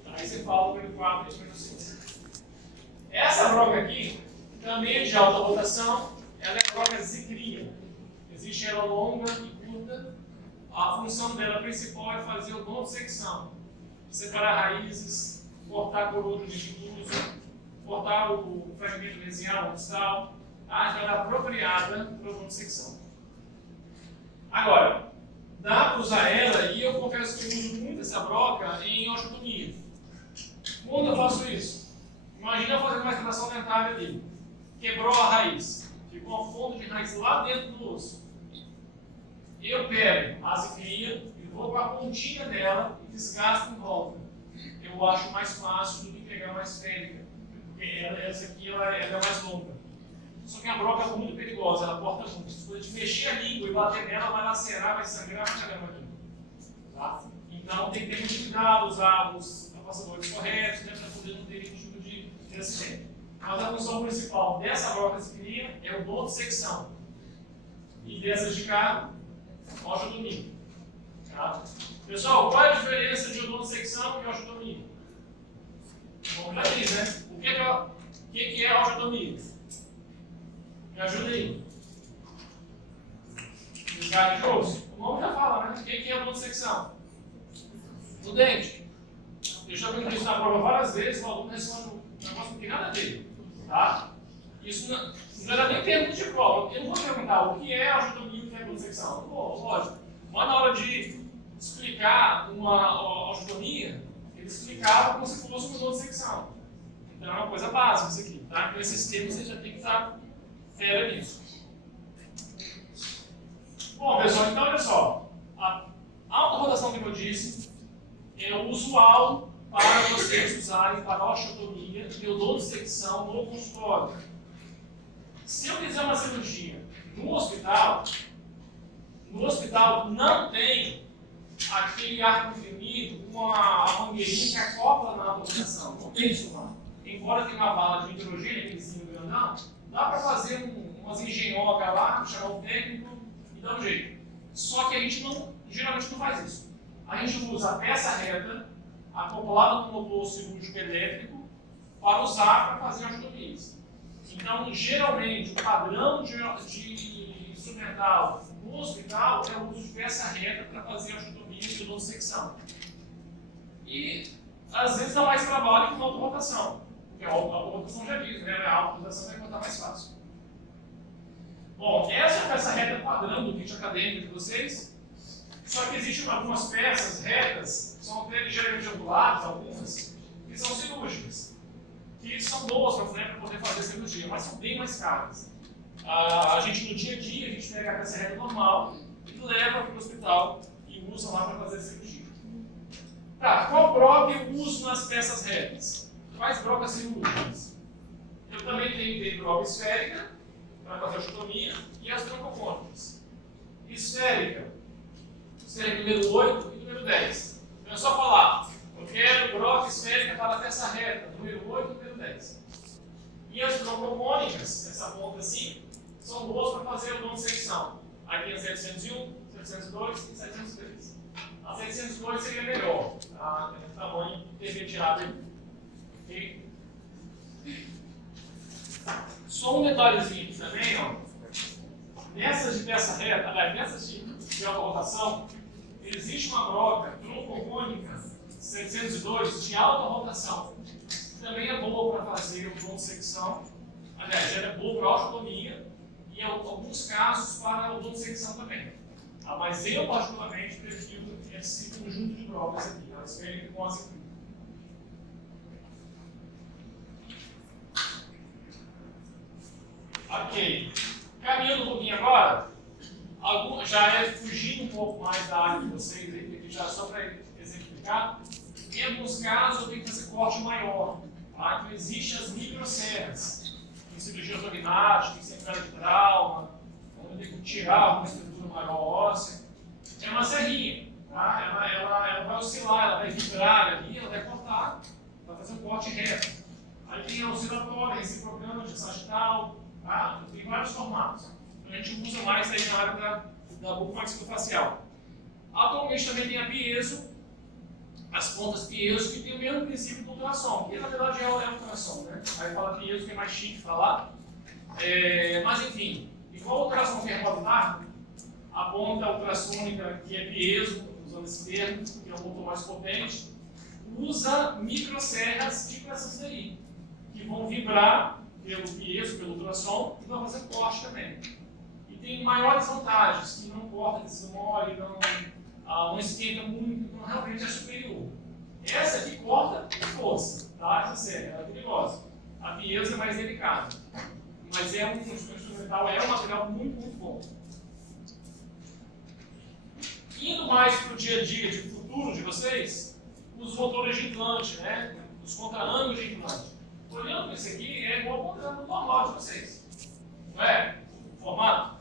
Aí você fala o número 4 e o número 6. Essa broca aqui também é de alta rotação, ela é broca zigria. Existe ela longa e curta. A função dela principal é fazer o dom de secção, separar raízes, cortar a coroa do denticuloso, cortar o fragmento mesial, distal. Tá? Então ela é apropriada para o dom de secção. Agora, dá para usar ela, e eu confesso que eu uso muito essa broca em osteotomia. Quando eu faço isso? Imagina eu fazer uma extração dentária ali. Quebrou a raiz. Ficou uma fonte de raiz lá dentro do osso. Eu pego a zigria e vou para a pontinha dela e desgasto em volta. Eu acho mais fácil do que pegar uma esférica. Porque essa aqui ela é mais longa. Só que a broca é muito perigosa, ela corta muito. Se a gente mexer a língua e bater nela, vai lacerar, vai sangrar pra caramba aqui. Tá? Então tem que ter muito cuidado, usar os afastadores corretos, né, para poder não ter nenhum tipo de acidente. Mas a função principal dessa broca zigria é o dom de secção. E dessas de cá, osteotomia. Tá? Pessoal, qual é a diferença de dom de secção e osteotomia? Bom, já diz, né? O que é osteotomia? Me ajuda aí. Desgaste de osso. O nome já fala, né? O que é a dom de secção? No dente. Eu já aprendi isso na prova várias vezes, o aluno responde um negócio que não tem nada a ver. Tá? Isso não era nem tempo de prova. Eu não vou perguntar o que é a osteotomia e o que é a dom de secção. Lógico. Mas na hora de explicar uma osteotomia, eles explicavam como se fosse uma dom de secção. Então é uma coisa básica isso aqui. Tá? Com esses termos você já tem que estar fera nisso. Bom, pessoal, então olha só. A alta rotação, como eu disse, é o usual para vocês usarem para osteotomia e o dom de secção no consultório. Se eu fizer uma cirurgia no hospital não tem aquele ar comprimido com a mangueirinha que acopla na alta rotação. Não tem isso lá. Embora tenha uma bala de hidrogênio, aquelezinho grandão, dá para fazer umas engenhocas lá, chamar um técnico e dar um jeito. Só que a gente geralmente não faz isso. A gente usa a peça reta, acoplada no motor cirúrgico elétrico, para usar para fazer osteotomias. Então, geralmente, o padrão de instrumental no hospital é o uso de peça reta para fazer osteotomias e dom de secção. E, às vezes, dá mais trabalho com alta rotação. Porque a rotação já diz, né? A alta rotação vai botar mais fácil. Bom, essa é a peça reta padrão do kit acadêmico de vocês. Só que existem algumas peças retas, que são até ligeiramente angulares, algumas, que são cirúrgicas. Que são boas para poder fazer cirurgia, mas são bem mais caras. A gente, no dia a dia, a gente pega a peça reta normal e leva para o hospital e usa lá para fazer a cirurgia. Tá, qual broca eu uso nas peças retas? Quais brocas cirúrgicas? Eu também tenho broca esférica, para fazer a osteotomia, e as troncocônicas. Esférica número 8 e número 10. Então é só falar, eu quero broca esférica para a peça reta, número 8 e número 10. E as troncocônicas, essa ponta assim, são boas para fazer o dom de secção. Aqui é 701, 702 e 703. A 702 seria melhor, tá? Tem um tamanho intermediário aí. Só um detalhezinho também, ó. Nessas de peça reta, aliás, nessas de alta rotação, existe uma broca troncocônica 702 de alta rotação. Também é boa para fazer o dom de secção. Aliás, ela é boa para a osteotomia e, em alguns casos, para o dom de secção também. Mas eu, particularmente, prefiro esse conjunto de brocas aqui, a esférica com a zigria. Ok. Caminhando um pouquinho agora, já é fugindo um pouco mais da área de vocês, aí, já só para exemplificar. Em alguns casos eu tenho que fazer corte maior. Tá? Então existem as microserras. Tem cirurgia ortognática, tem sequela de trauma, onde eu tenho que tirar uma estrutura maior óssea. É uma serrinha. Tá? Ela vai oscilar, ela vai vibrar ali, ela vai cortar, vai fazer um corte reto. Aí tem a oscilatória, reciprocante, sagital, tá? Tem vários formatos. Então a gente usa mais aí na área da bucomaxilofacial. Atualmente também tem a piezo, as pontas piezo, que tem o mesmo princípio do ultrassom, que na verdade é ultrassom, né? Aí fala piezo, que é mais chique falar. Mas enfim, igual o ultrassom que é remodelar, a ponta ultrassônica, que é piezo, usando esse termo, que é um motor mais potente, usa microserras tipo essas daí, que vão vibrar pelo piezo, pelo ultrassom, e vão fazer corte também. E tem maiores vantagens, que não corta tecido mole, não esquenta muito, então realmente é superior. Essa aqui corta com força, tá? Essa serra, ela é perigosa. A piezo é mais delicada, mas é um instrumental, é um material muito, muito bom. Indo mais para o dia a dia de futuro de vocês, os motores de implante, né? Os contra-ângulos de implante. Olhando para esse aqui, é igual ao contra-ângulo normal de vocês. Não é? O formato.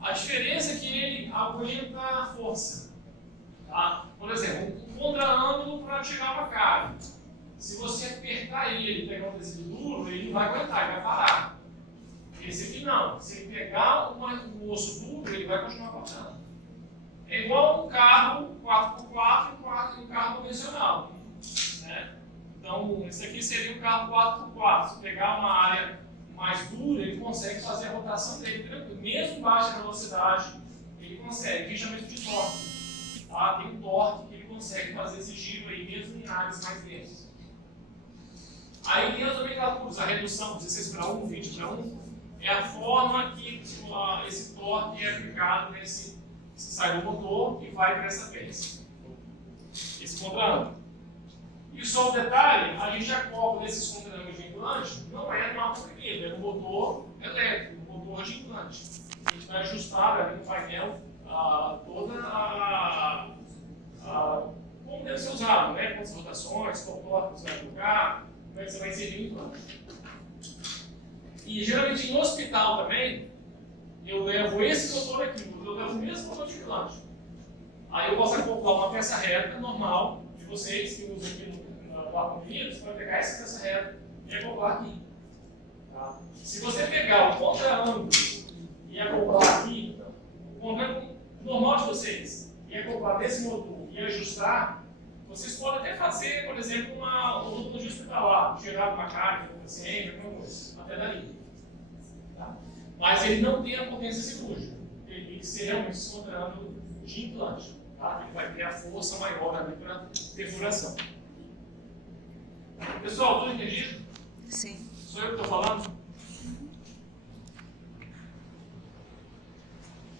A diferença é que ele aguenta a força. Tá? Por exemplo, um contra-ângulo para tirar uma carne. Se você apertar ele e pegar um tecido duro, ele não vai aguentar, ele vai parar. Esse aqui não. Se ele pegar um osso duro, ele vai continuar cortando. É igual um carro 4x4 e um carro convencional. Né? Então, esse aqui seria um carro 4x4. Se pegar uma área mais dura, ele consegue fazer a rotação dele tranquilo. Mesmo em baixa velocidade, ele consegue. Aqui chama isso de torque. Tá? Tem um torque que ele consegue fazer esse giro aí, mesmo em áreas mais densas. Aí tem as nomenclaturas, a redução 16:1, 20:1, é a forma que esse torque é aplicado nesse. Sai do motor e vai para essa peça. Esse contra-ângulo. E só um detalhe, a gente acopla desses contra-ângulos de implante, não é no comprimido, é no motor elétrico, no motor de implante. A gente vai ajustar ali no painel como deve ser usado, né? Quantas rotações, qual torque você vai colocar, como é que você vai inserir o implante. E geralmente no hospital também, eu levo esse motor aqui, eu levo o mesmo motor de implante. Aí eu posso acoplar uma peça reta normal de vocês, que usam aqui no ar-comprimido, você vai pegar essa peça reta e acoplar aqui. Tá? Se você pegar o contra-ângulo e acoplar aqui, o contra-ângulo normal de vocês, e acoplar desse motor e ajustar, vocês podem até fazer, por exemplo, uma odontologia hospitalar, gerar uma carga de paciente, alguma coisa, até dali. Tá? Mas ele não tem a potência cirúrgica. Ele tem que ser realmente esse contra-ângulo de implante. Tá? Ele vai ter a força maior ali para perfuração. Pessoal, tudo entendido? Sim. Sou eu que estou falando?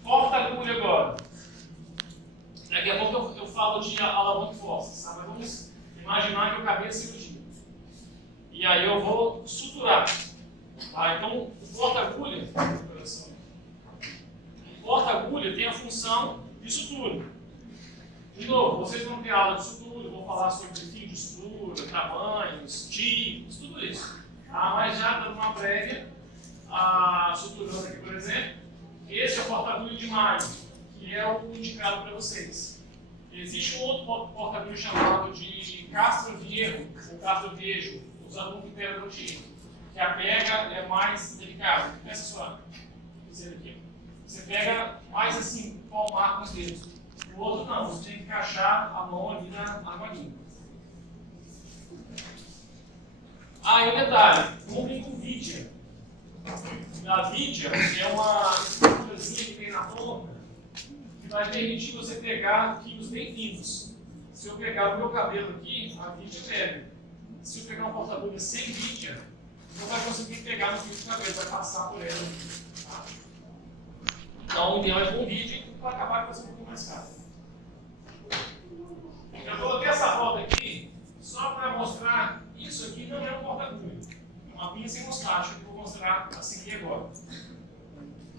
Porta-agulha agora. Daqui a pouco eu falo de alavanca força, tá? Mas vamos imaginar que eu acabei a cirurgia. E aí eu vou suturar. Tá? Então, o porta-agulha tem a função de sutura. De novo, vocês vão ter aula de sutura, vou falar sobre fio de sutura, tamanhos, tipos, tudo isso. Tá? Mas já dando uma prévia, suturando aqui, por exemplo, esse é o porta-agulha de malho, que é o indicado para vocês. Existe um outro porta-agulha chamado de castro-viejo, ou castro-viejo, usado no periodontia, que a pega é mais delicada. Essa sua, aqui. Você pega mais assim, palmar com os dedos. O outro não, você tem que encaixar a mão ali na argolinha. Aí um detalhe, comprem com vidia. A vidia é uma estruturazinha que tem na ponta que vai permitir você pegar quilos bem finos. Se eu pegar o meu cabelo aqui, a vidia pega. Se eu pegar uma porta-agulha sem vidia, não vai conseguir pegar no fio do cabelo, vai passar por ela. Tá? Então, o ideal é com vidia para acabar com essa um pouco mais caro. Eu coloquei essa foto aqui só para mostrar isso aqui não é um porta-agulha. É uma pinça hemostática que eu vou mostrar a seguir agora.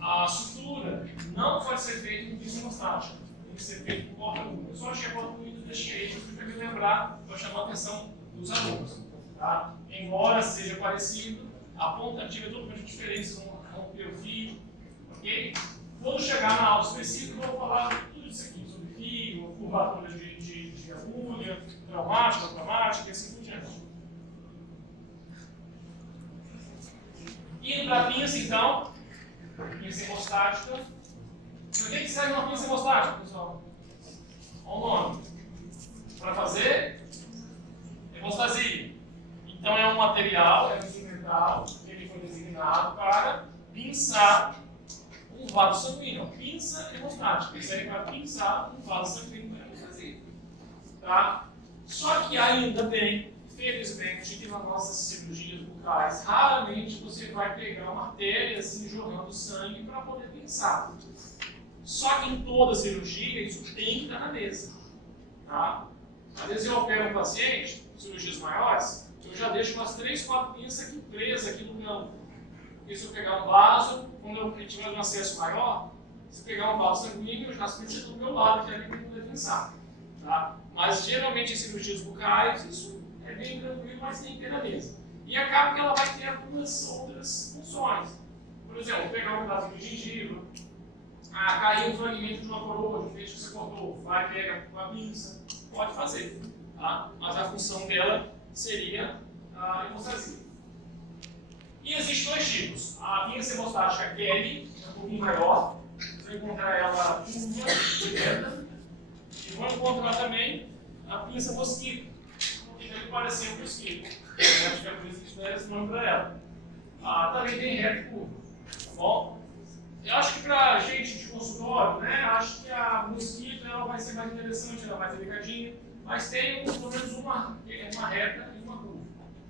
A sutura não pode ser feita com pinça hemostática, tem que ser feita com corta-agulha. Eu só achei a corta-agulha e deixei aí para me lembrar, para chamar a atenção dos alunos. Tá? Embora seja parecido, a ponta ativa é totalmente diferente, vocês vão romper o fio, ok? Quando chegar na aula específica, eu vou falar tudo isso aqui, sobre fio, curvatura de agulha, traumática, traumática e assim por diante. Indo para a pinça, então, pinça hemostática. Por que serve uma pinça hemostática, pessoal? Olha o nome. Para fazer hemostasia. Então é um material, é um instrumental, que ele foi designado para pinçar um vaso sanguíneo. Pinça hemostática. Isso aí vai pinçar um vaso sanguíneo para hemostasia. Tá? Só que ainda bem, felizmente, que nas nossas cirurgias bucais, raramente você vai pegar uma artéria assim, jorrando sangue para poder pinçar. Só que em toda cirurgia, isso tem que estar na mesa. Tá? Às vezes eu opero um paciente, cirurgias maiores, eu já deixo umas 3, 4 pinças aqui presas aqui no campo. Porque se eu pegar um vaso, quando eu tiver um acesso maior, se eu pegar um vaso sanguíneo, eu já pinço do meu lado, que é ali que eu poder pinçar. Tá? Mas geralmente em cirurgias bucais, isso é bem tranquilo, mas tem que ter na mesa. E acaba que ela vai ter algumas outras funções. Por exemplo, pegar um pedaço de gengiva, cair um fragmento de uma coroa, de um peixe que você cortou, vai pegar uma pinça, pode fazer. Tá? Mas a função dela seria a hemostasia. E existem dois tipos. A pinça hemostática Kelly, é um pouquinho maior, você vai encontrar ela curva, direta, e vão encontrar também a pinça mosquito, que deve parecer um mosquito. Acho que é por isso que a gente dá esse nome para ela. Também tem reta e curva. Tá bom? Eu acho que para gente de consultório, né, acho que a mosquito ela vai ser mais interessante, ela é mais delicadinha, mas tem pelo menos uma reta e uma curva.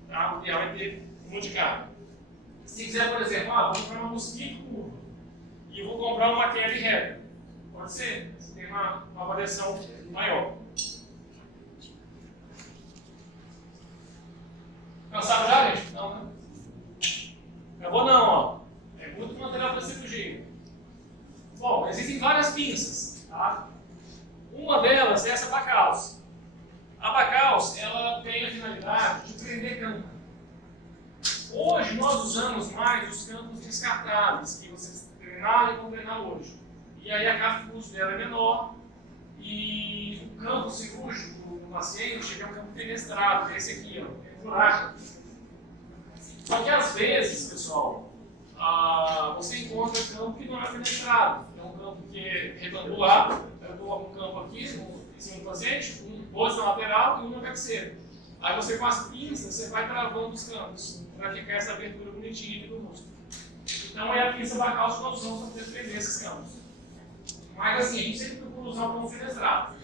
Tá? O ideal é ter uma de cada. Se quiser, por exemplo, vou comprar uma mosquito curva e vou comprar uma Kelly reta, pode ser, você tem uma variação maior. Cansado já, gente? Não, né? Acabou não, ó. É muito material para cirurgia. Bom, existem várias pinças, tá? Uma delas é essa Bacaus. A Bacaus, ela tem a finalidade de prender campo. Hoje nós usamos mais os campos descartáveis, que vocês treinaram e vão treinar hoje. E aí acaba que o custo dela é menor e o campo cirúrgico do paciente é um campo fenestrado, que é esse aqui, ó, tem um buraco. Só que às vezes, pessoal, você encontra campo que não é fenestrado. É um campo que é retangular, eu coloco um campo aqui em cima do paciente, dois na lateral e um na cabeceira. Aí você com as pinças, você vai travando os campos, para ficar essa abertura bonitinha do rosto. Então é a pinça Bacaus que nós usamos para poder prender esses campos. Mas assim, a gente sempre procura usar o campo fenestrado.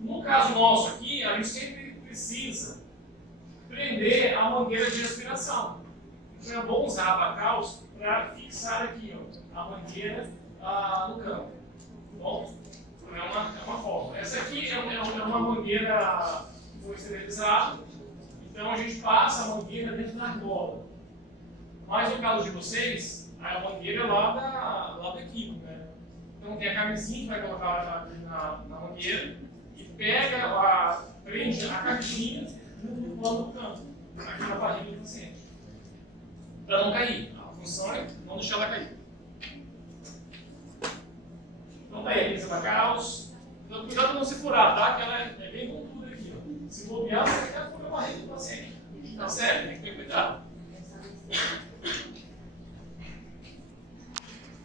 No caso nosso aqui, a gente sempre precisa prender a mangueira de respiração. Então é bom usar a Bacaus para fixar aqui ó, a mangueira no campo. Bom, é uma forma. Essa aqui é uma mangueira que foi esterilizada, então a gente passa a mangueira dentro da argola. Mas no caso de vocês, a mangueira é lá da equipe, né? Então tem a camisinha que vai colocar na mangueira e prende a camisinha no plano do campo, aqui na barriga do paciente, para não cair. A função é não deixar ela cair. Então tá aí a pinça Bacaus. Então cuidado para não se furar, tá? Que ela é bem pontuda aqui. Ó. Se bobear, você até fura a barriga do paciente. Tá sério? Tem que ter cuidado.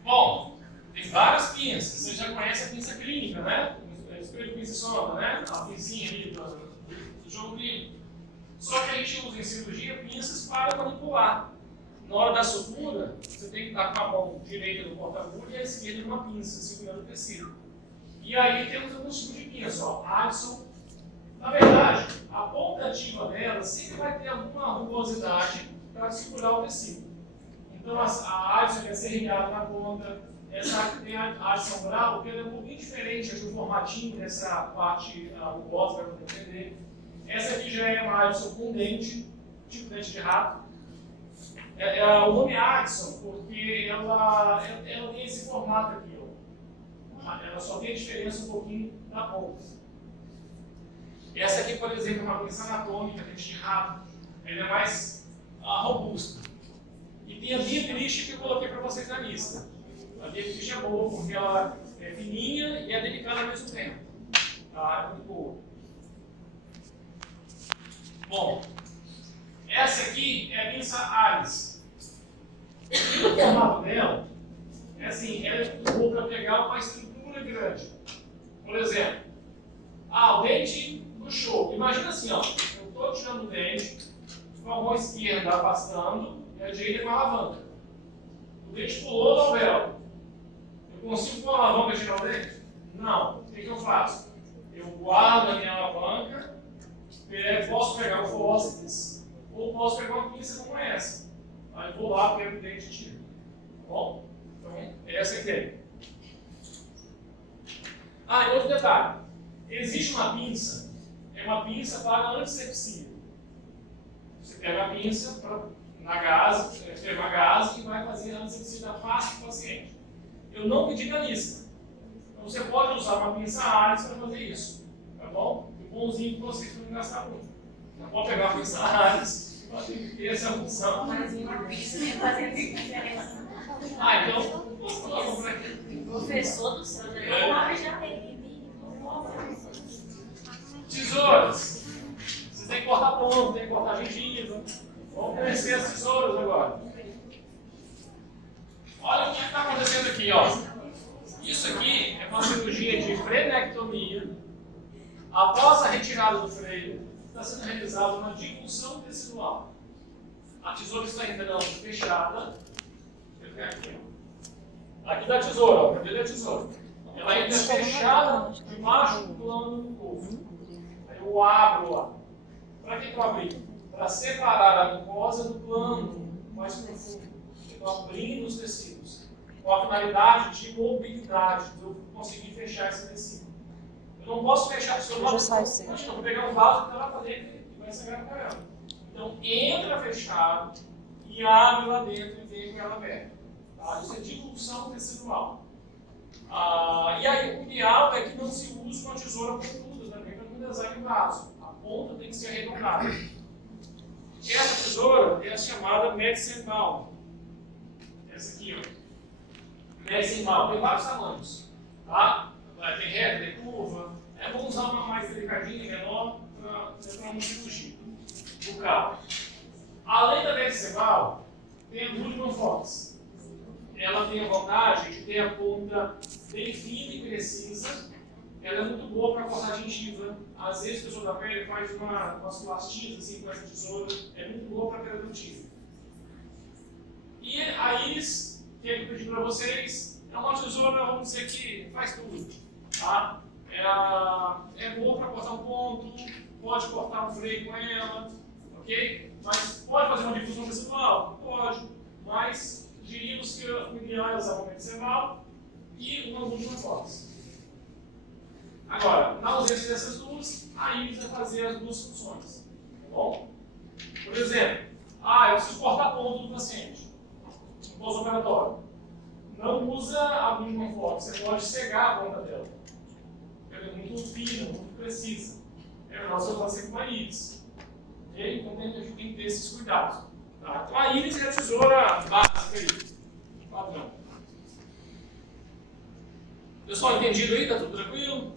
Bom, tem várias pinças. Você já conhece a pinça clínica, né? O espelho pinça sonda, né? A pincinha ali do jogo clínico. Só que a gente usa em cirurgia pinças para manipular. Na hora da sutura, você tem que estar com a mão direita no porta-agulha e a esquerda numa pinça, segurando o tecido. E aí temos alguns tipos de pinça, ó. Addison. Na verdade, a ponta ativa dela sempre vai ter alguma rugosidade para segurar o tecido. Então a Addison vai ser irrigada na ponta. Essa que tem a Addison Brau, que ela é um pouquinho diferente do formatinho dessa parte rugosa, para poder entender. Essa aqui já é uma Addison com dente, tipo dente de rato. O nome Addison, porque ela tem esse formato aqui, ó. Ela só tem a diferença um pouquinho da ponta. Essa aqui, por exemplo, é uma pinça anatômica, dente de rato. Ela é mais robusta. E tem a Via Triste que eu coloquei para vocês na lista. A Via Triste é boa porque ela é fininha e é delicada ao mesmo tempo. Tá? É muito boa. Bom, essa aqui é a pinça Alice. E o formato dela é assim, ela é muito boa para pegar uma estrutura grande. Por exemplo, o dente do show. Imagina assim, ó, eu estou tirando o dente, com a mão esquerda afastando e a direita com a alavanca. O dente pulou do alvéolo. Eu consigo com a alavanca tirar o dente? Não. O que eu faço? Eu guardo a minha alavanca, posso pegar o fósseis ou posso pegar uma pinça como essa. Aí vou lá, pego o dente e tiro. Tá bom? Então, essa é a ideia. E outro detalhe. Existe uma pinça, é uma pinça para antisepsia. Você pega a pinça na gás e vai fazer a antisepsia da face do paciente. Eu não pedi na lista. Então você pode usar uma pinça Ares para fazer isso. Tá bom? E bonzinho para vocês não gastar muito. Não pode pegar uma pinça Ares, pode ter essa função. Mas uma pinça nem fazendo diferença. Então, vamos para aqui. Professor do céu, já tem. Tesouras. Vocês têm que cortar ponto, tem que cortar gengiva. Vamos conhecer as tesouras agora. Olha o que está acontecendo aqui, ó. Isso aqui é uma cirurgia de frenectomia. Após a retirada do freio, está sendo realizada uma difusão tecidual. A tesoura está entrando fechada. Aqui da tesoura, ó. Cadê a tesoura? Ela entra fechada debaixo do plano do corpo. Aí eu abro lá. Para que eu abri? Para separar a mucosa do plano mais profundo. Estou abrindo os tecidos. Com a finalidade de mobilidade, de eu conseguir fechar esse tecido. Eu não posso fechar se eu não vou pegar um vaso que está lá para dentro e vai sangrar para ela. Então entra fechado e abre lá dentro e vem com ela aberta. Tá? Isso é difusão tecidual. E aí o ideal é que não se use uma tesoura pontuda também para não desenhar o vaso. A ponta tem que ser arredondada. Essa tesoura é a chamada medicine ball. Essa aqui, ó. Medicine ball tem vários tamanhos. Tá? Tem reta, tem curva. É bom usar uma mais delicadinha, menor, para uma cirurgia bucal. Além da medicine ball, tem a Goodman Fox. Ela tem a vantagem de ter a ponta bem fina e precisa. Ela é muito boa para cortar gengiva. Às vezes o pessoal da pele faz umas plastias assim, com essa tesoura. É muito boa para periodontia. E a Iris, que eu pedi para vocês, é uma tesoura, vamos dizer que faz tudo. Tá? É boa para cortar um ponto, pode cortar um freio com ela, ok? Mas pode fazer uma difusão tecidual? Pode, mas diríamos que o ideal é usar uma medicinal e uma Goodman Fox. Agora, na ausência dessas duas, a Iris vai fazer as duas funções. Tá bom? Por exemplo, eu preciso cortar ponto do paciente no pós-operatório. Não usa a Goodman Fox, você pode cegar a ponta dela. Ela é muito fina, muito precisa. É melhor você fazer com a Iris. Okay? Então a gente tem que ter esses cuidados. Tá? Então a Iris é a tesoura básica aí, padrão. Pessoal, entendido aí? Tá tudo tranquilo?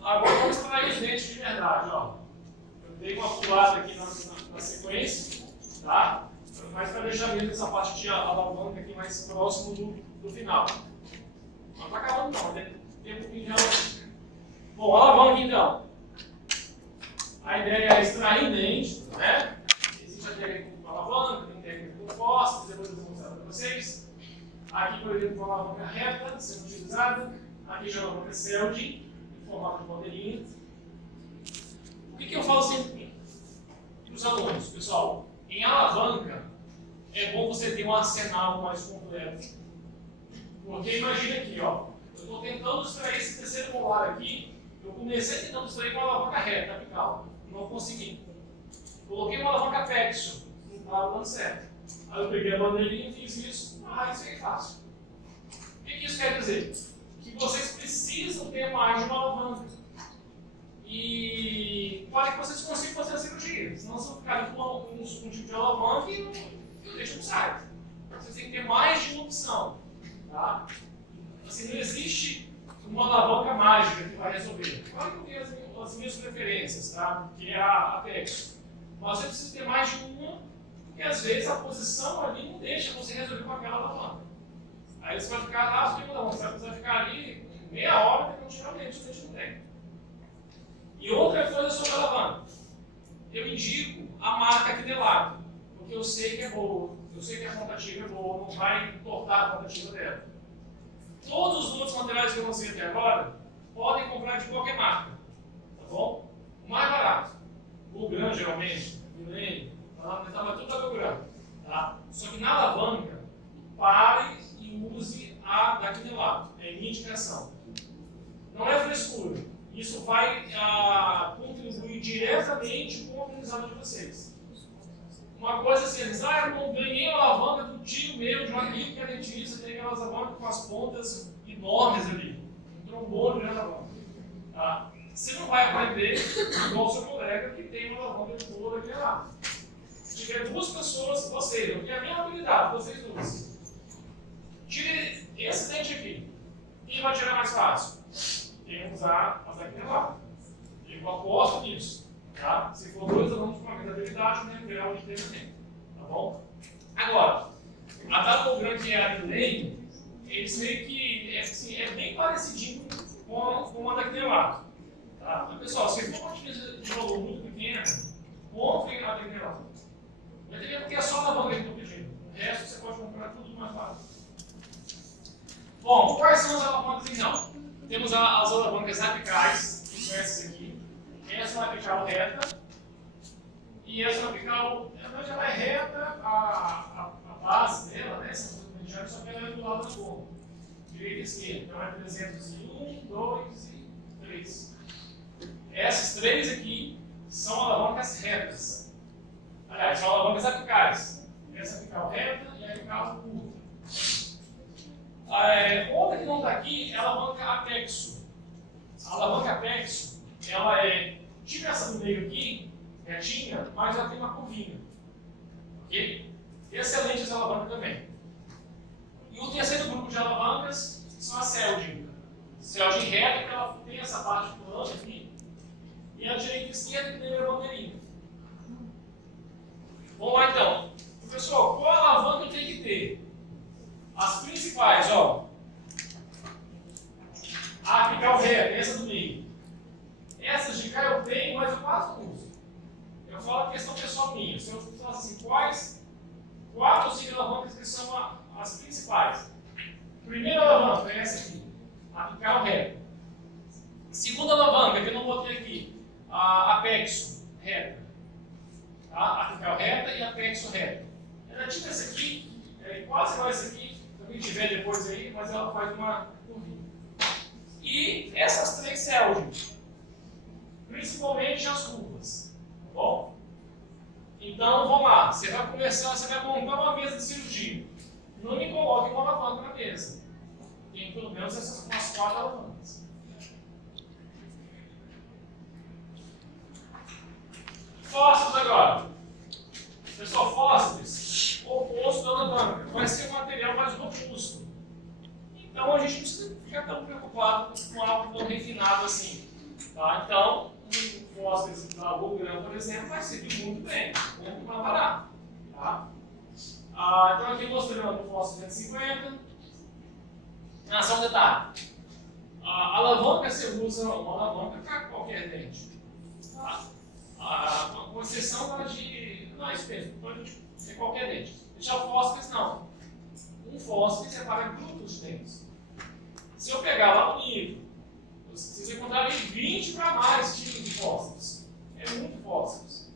Agora vamos extrair os dentes de verdade. Ó. Eu dei uma pulada aqui na sequência, tá? Mas para deixar mesmo essa parte de alavanca aqui mais próximo do final. Não está acabando não, tem um pouquinho de alavanca. Bom, alavanca então. A ideia é extrair dente, né? Existe a técnica com alavanca, tem técnica com fósseis, depois eu vou mostrar para vocês. Aqui, por exemplo, uma alavanca reta sendo utilizada. Aqui já é uma alavanca Seldi, em formato de bandeirinha. O que eu falo sempre para os alunos, pessoal? Em alavanca, é bom você ter um arsenal mais completo. Porque imagina aqui, ó. Eu estou tentando extrair esse terceiro molar aqui. Eu comecei tentando extrair com uma alavanca reta apical. Não consegui. Coloquei uma alavanca Pexo, um estava dando certo. Aí eu peguei a bandeirinha e fiz isso, isso aí é fácil. O que isso quer dizer? Que vocês precisam ter mais de uma alavanca. E pode que vocês consigam fazer a cirurgia, senão vocês vão ficar com um tipo de alavanca e não deixa no site. Vocês têm que ter mais de uma opção. Tá? Assim, não existe uma alavanca mágica que vai resolver. Claro que eu tenho as minhas preferências, tá? Que é a Texo. Mas você precisa ter mais de uma, porque às vezes a posição ali não deixa você resolver com aquela alavanca. Aí você vai ficar lá, você vai precisar ficar ali meia hora para continuar o dente não tem. E outra coisa sobre a alavanca. Eu indico a marca Quinelato, porque eu sei que é boa, eu sei que a contativa é boa, não vai cortar a contativa dela. Todos os outros materiais que eu mostrei até agora podem comprar de qualquer marca, tá bom? O mais barato, o grande geralmente, Milênio, mas tudo da Belgrano, tá? Só que na alavanca, pare e use a da Quinelato, é minha indicação. Não é frescura, isso vai contribuir diretamente com o aprendizado de vocês. Uma coisa assim, eu ganhei uma alavanca do tio meu, de um amigo que é dentista, tem aquelas alavancas com as pontas enormes ali. Um trombone de alavanca. Tá? Você não vai aprender igual o seu colega que tem uma alavanca toda aqui lá. Se tiver duas pessoas, vocês, porque é a minha habilidade, vocês duas. Tire esse dente aqui. Quem vai tirar mais fácil? Tem que usar as daqui lá. Eu aposto nisso. Tá? Se for dois alunos com a mesma habilidade, não é grau de treinamento. Tá bom? Agora, a Double Grand que é a Milênio, eles meio que é bem parecidinho com a da Quinelato. Tá? Mas pessoal, se for uma diferença de valor muito pequena, comprem a da Quinelato. Vai ter porque é só a alavanca que eu estou pedindo. O resto você pode comprar tudo mais fácil. Bom, quais são as alavancas então? Temos as alavancas apicais, que são essas aqui. Essa é uma apical reta e essa é uma apical, ela é reta, a base dela, né, só que ela é do lado da cor, direita e esquerda, então é 301, 2 e 3. Essas três aqui são alavancas retas, aliás, são alavancas apicais, essa apical reta e a apical curta. Outra que não está aqui é a alavanca apexo. A alavanca apexo, ela é tipo essa do meio aqui, retinha, mas ela tem uma curvinha. Ok? Excelente alavanca também. E o terceiro grupo de alavancas são a Celdin. Celdin reta, que ela tem essa parte plana aqui, e a direita e esquerda que tem a bandeirinha. Vamos lá então. Professor, qual alavanca eu tenho que ter? As principais, ó. A apical reta, essa do meio. Essas de cá eu tenho, mas eu quase não uso. Eu falo a questão pessoal minha. Se eu falar assim, quais 4 ou 5 alavancas que são as principais? Primeira alavanca é essa aqui, a apical reta. Segunda alavanca, que eu não botei aqui, a apexo reta. Tá? A apical reta e a apexo reta. Ela é tipo essa aqui, quase igual essa aqui, também tiver depois aí, mas ela faz uma curvinha. E essas 3 Celdin. Principalmente as curvas, tá bom? Então, vamos lá, você vai montar uma mesa de cirurgia. Não me coloque uma alavanca na mesa. Tem pelo menos essas umas 4 alavancas. Fósseis agora. Pessoal, fósseis, oposto da alavanca, vai ser um material mais robusto. Então, a gente não precisa ficar tão preocupado com algo tão refinado assim. Tá? Então, um fósforo da Belgrano, por exemplo, vai servir muito bem, muito mais barato. Tá? Então, aqui mostrando o fósforo 150. Só um detalhe: a alavanca você usa uma alavanca para qualquer dente. Tá? Com exceção de. Não é isso mesmo, pode ser qualquer dente. Deixar o fósforo, não. Um fósforo é para grupos de dentes. Se eu pegar lá no livro, vocês encontrarem 20 para mais tipos de fósforos. É muito fósforos.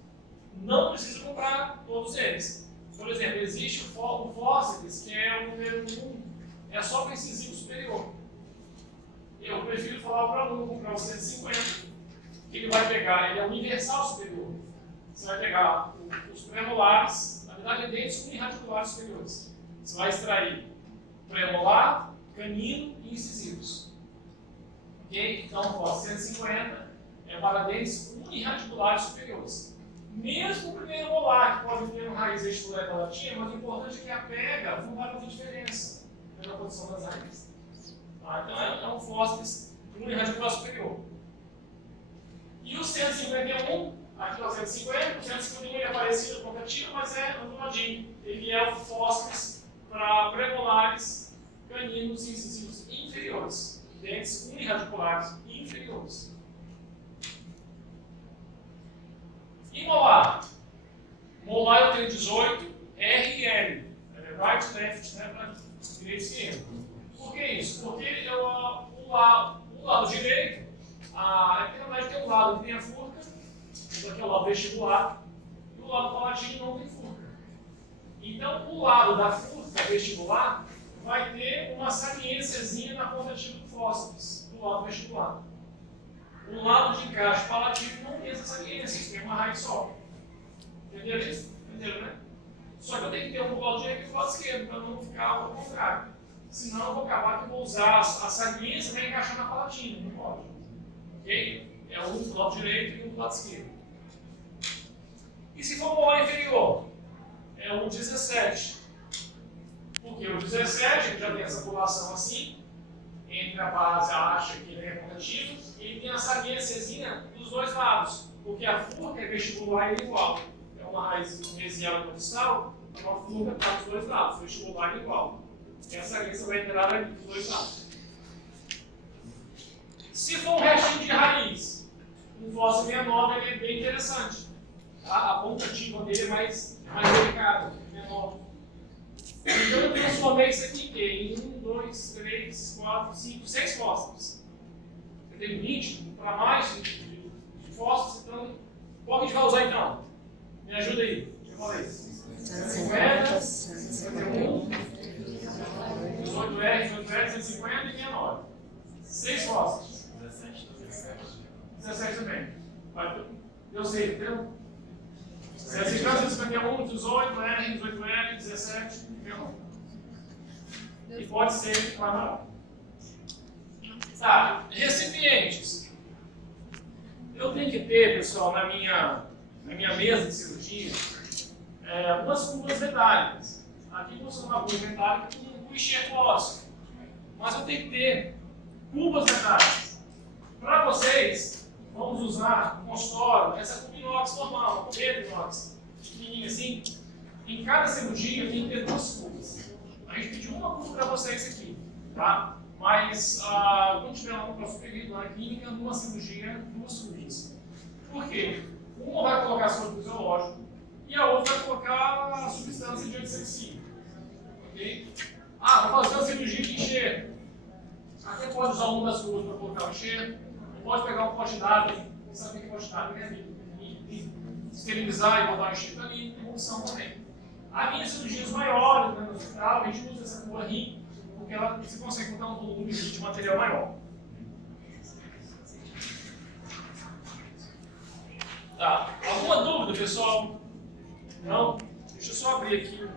Não precisa comprar todos eles. Por exemplo, existe o fósforos que é o número 1, é só para incisivo superior. Eu prefiro falar para o aluno comprar o 150, que ele vai pegar, ele é o universal superior. Você vai pegar os premolares, a verdade, é dentes unirradiculares superiores. Você vai extrair premolar, canino e incisivos. Ok? Então, ó, 150 é para dentes unirradiculares superiores. Mesmo o primeiro molar, que pode ter uma raiz vestibular e palatina, mas o importante é que a pega não vai fazer diferença pela posição das raízes. Tá? Então, é um fósseis unirradicular superior. E o 151, aqui é o 150, o 151 é parecido com o canino, mas é onduladinho. Ele é o fósseis para premolares, caninos e incisivos inferiores. Dentes unirradiculares inferiores. E molar? Molar eu tenho 18, R e L. Right, left, né? Para direita e esquerda. Por que isso? Porque o lado direito, aqui na verdade tem um lado que tem a furca, isso aqui é o lado vestibular, e o lado palatino não tem furca. Então, o lado da furca vestibular vai ter uma saliênciazinha na pontativa do fósseis, do lado vestibular. O lado de encaixe palatino não tem essa saliência, tem uma raiz só. Entenderam isso? Entenderam, né? Só que eu tenho que ter um do lado direito e do lado esquerdo, para não ficar ao contrário. Senão eu vou acabar que eu vou usar a saliência para encaixar na palatina, não pode. Ok? É um do lado direito e um do lado esquerdo. E se for molar inferior? É o 17. Porque o 17 já tem essa colação assim, entre a base, a haste aqui e a pontativa, e ele tem a saliênciazinha dos dois lados, porque a furca é vestibular e igual. É uma raiz mesial do distal, e uma furca está dos dois lados, vestibular e igual. E a saliência vai entrar ali dos dois lados. Se for um restinho de raiz, um fóssil 69 ele é bem interessante. Tá? A pontativa dele é mais delicada, menor. Então eu transformei isso aqui em 1, 2, 3, 4, 5, 6 fósseis. Eu tenho 20 para mais de fósseis, então qual que a gente vai usar então? Me ajuda aí. Eu falei. 150, 151, 18R, 150 e 69. 6 fósseis. 17 também. Deu 6, entendeu? 150, 151, 18R, 18R, 17, entendeu? E pode ser para maior. Tá, recipientes. Eu tenho que ter, pessoal, na minha mesa de cirurgia, umas cubas metálicas. Aqui funciona uma cuba metálica com enxerto ósseo. Mas eu tenho que ter cubas metálicas. Para vocês, vamos usar no consultório essa cuba inox normal, uma cubeta inox, pequenininha assim. Em cada cirurgia tem que ter 2 cubas. A gente pediu uma cuba para vocês aqui, tá? Mas quando tiver lá no próximo período, na clínica, numa cirurgia, 2 cubas. Por quê? Uma vai colocar soro fisiológico e a outra vai colocar a substância de antissepsia. Ok? Vou fazer uma cirurgia de enxerto. Até pode usar uma das cubas para colocar o enxerto. Pode pegar um pote d'água, sabe o que é pote d'água, né? E esterilizar e botar o enxerto ali, tem opção também. Aqui em cirurgias maiores, né, no hospital, a gente usa essa cuba RIM, porque você consegue botar um volume de material maior. Tá. Alguma dúvida, pessoal? Não? Deixa eu só abrir aqui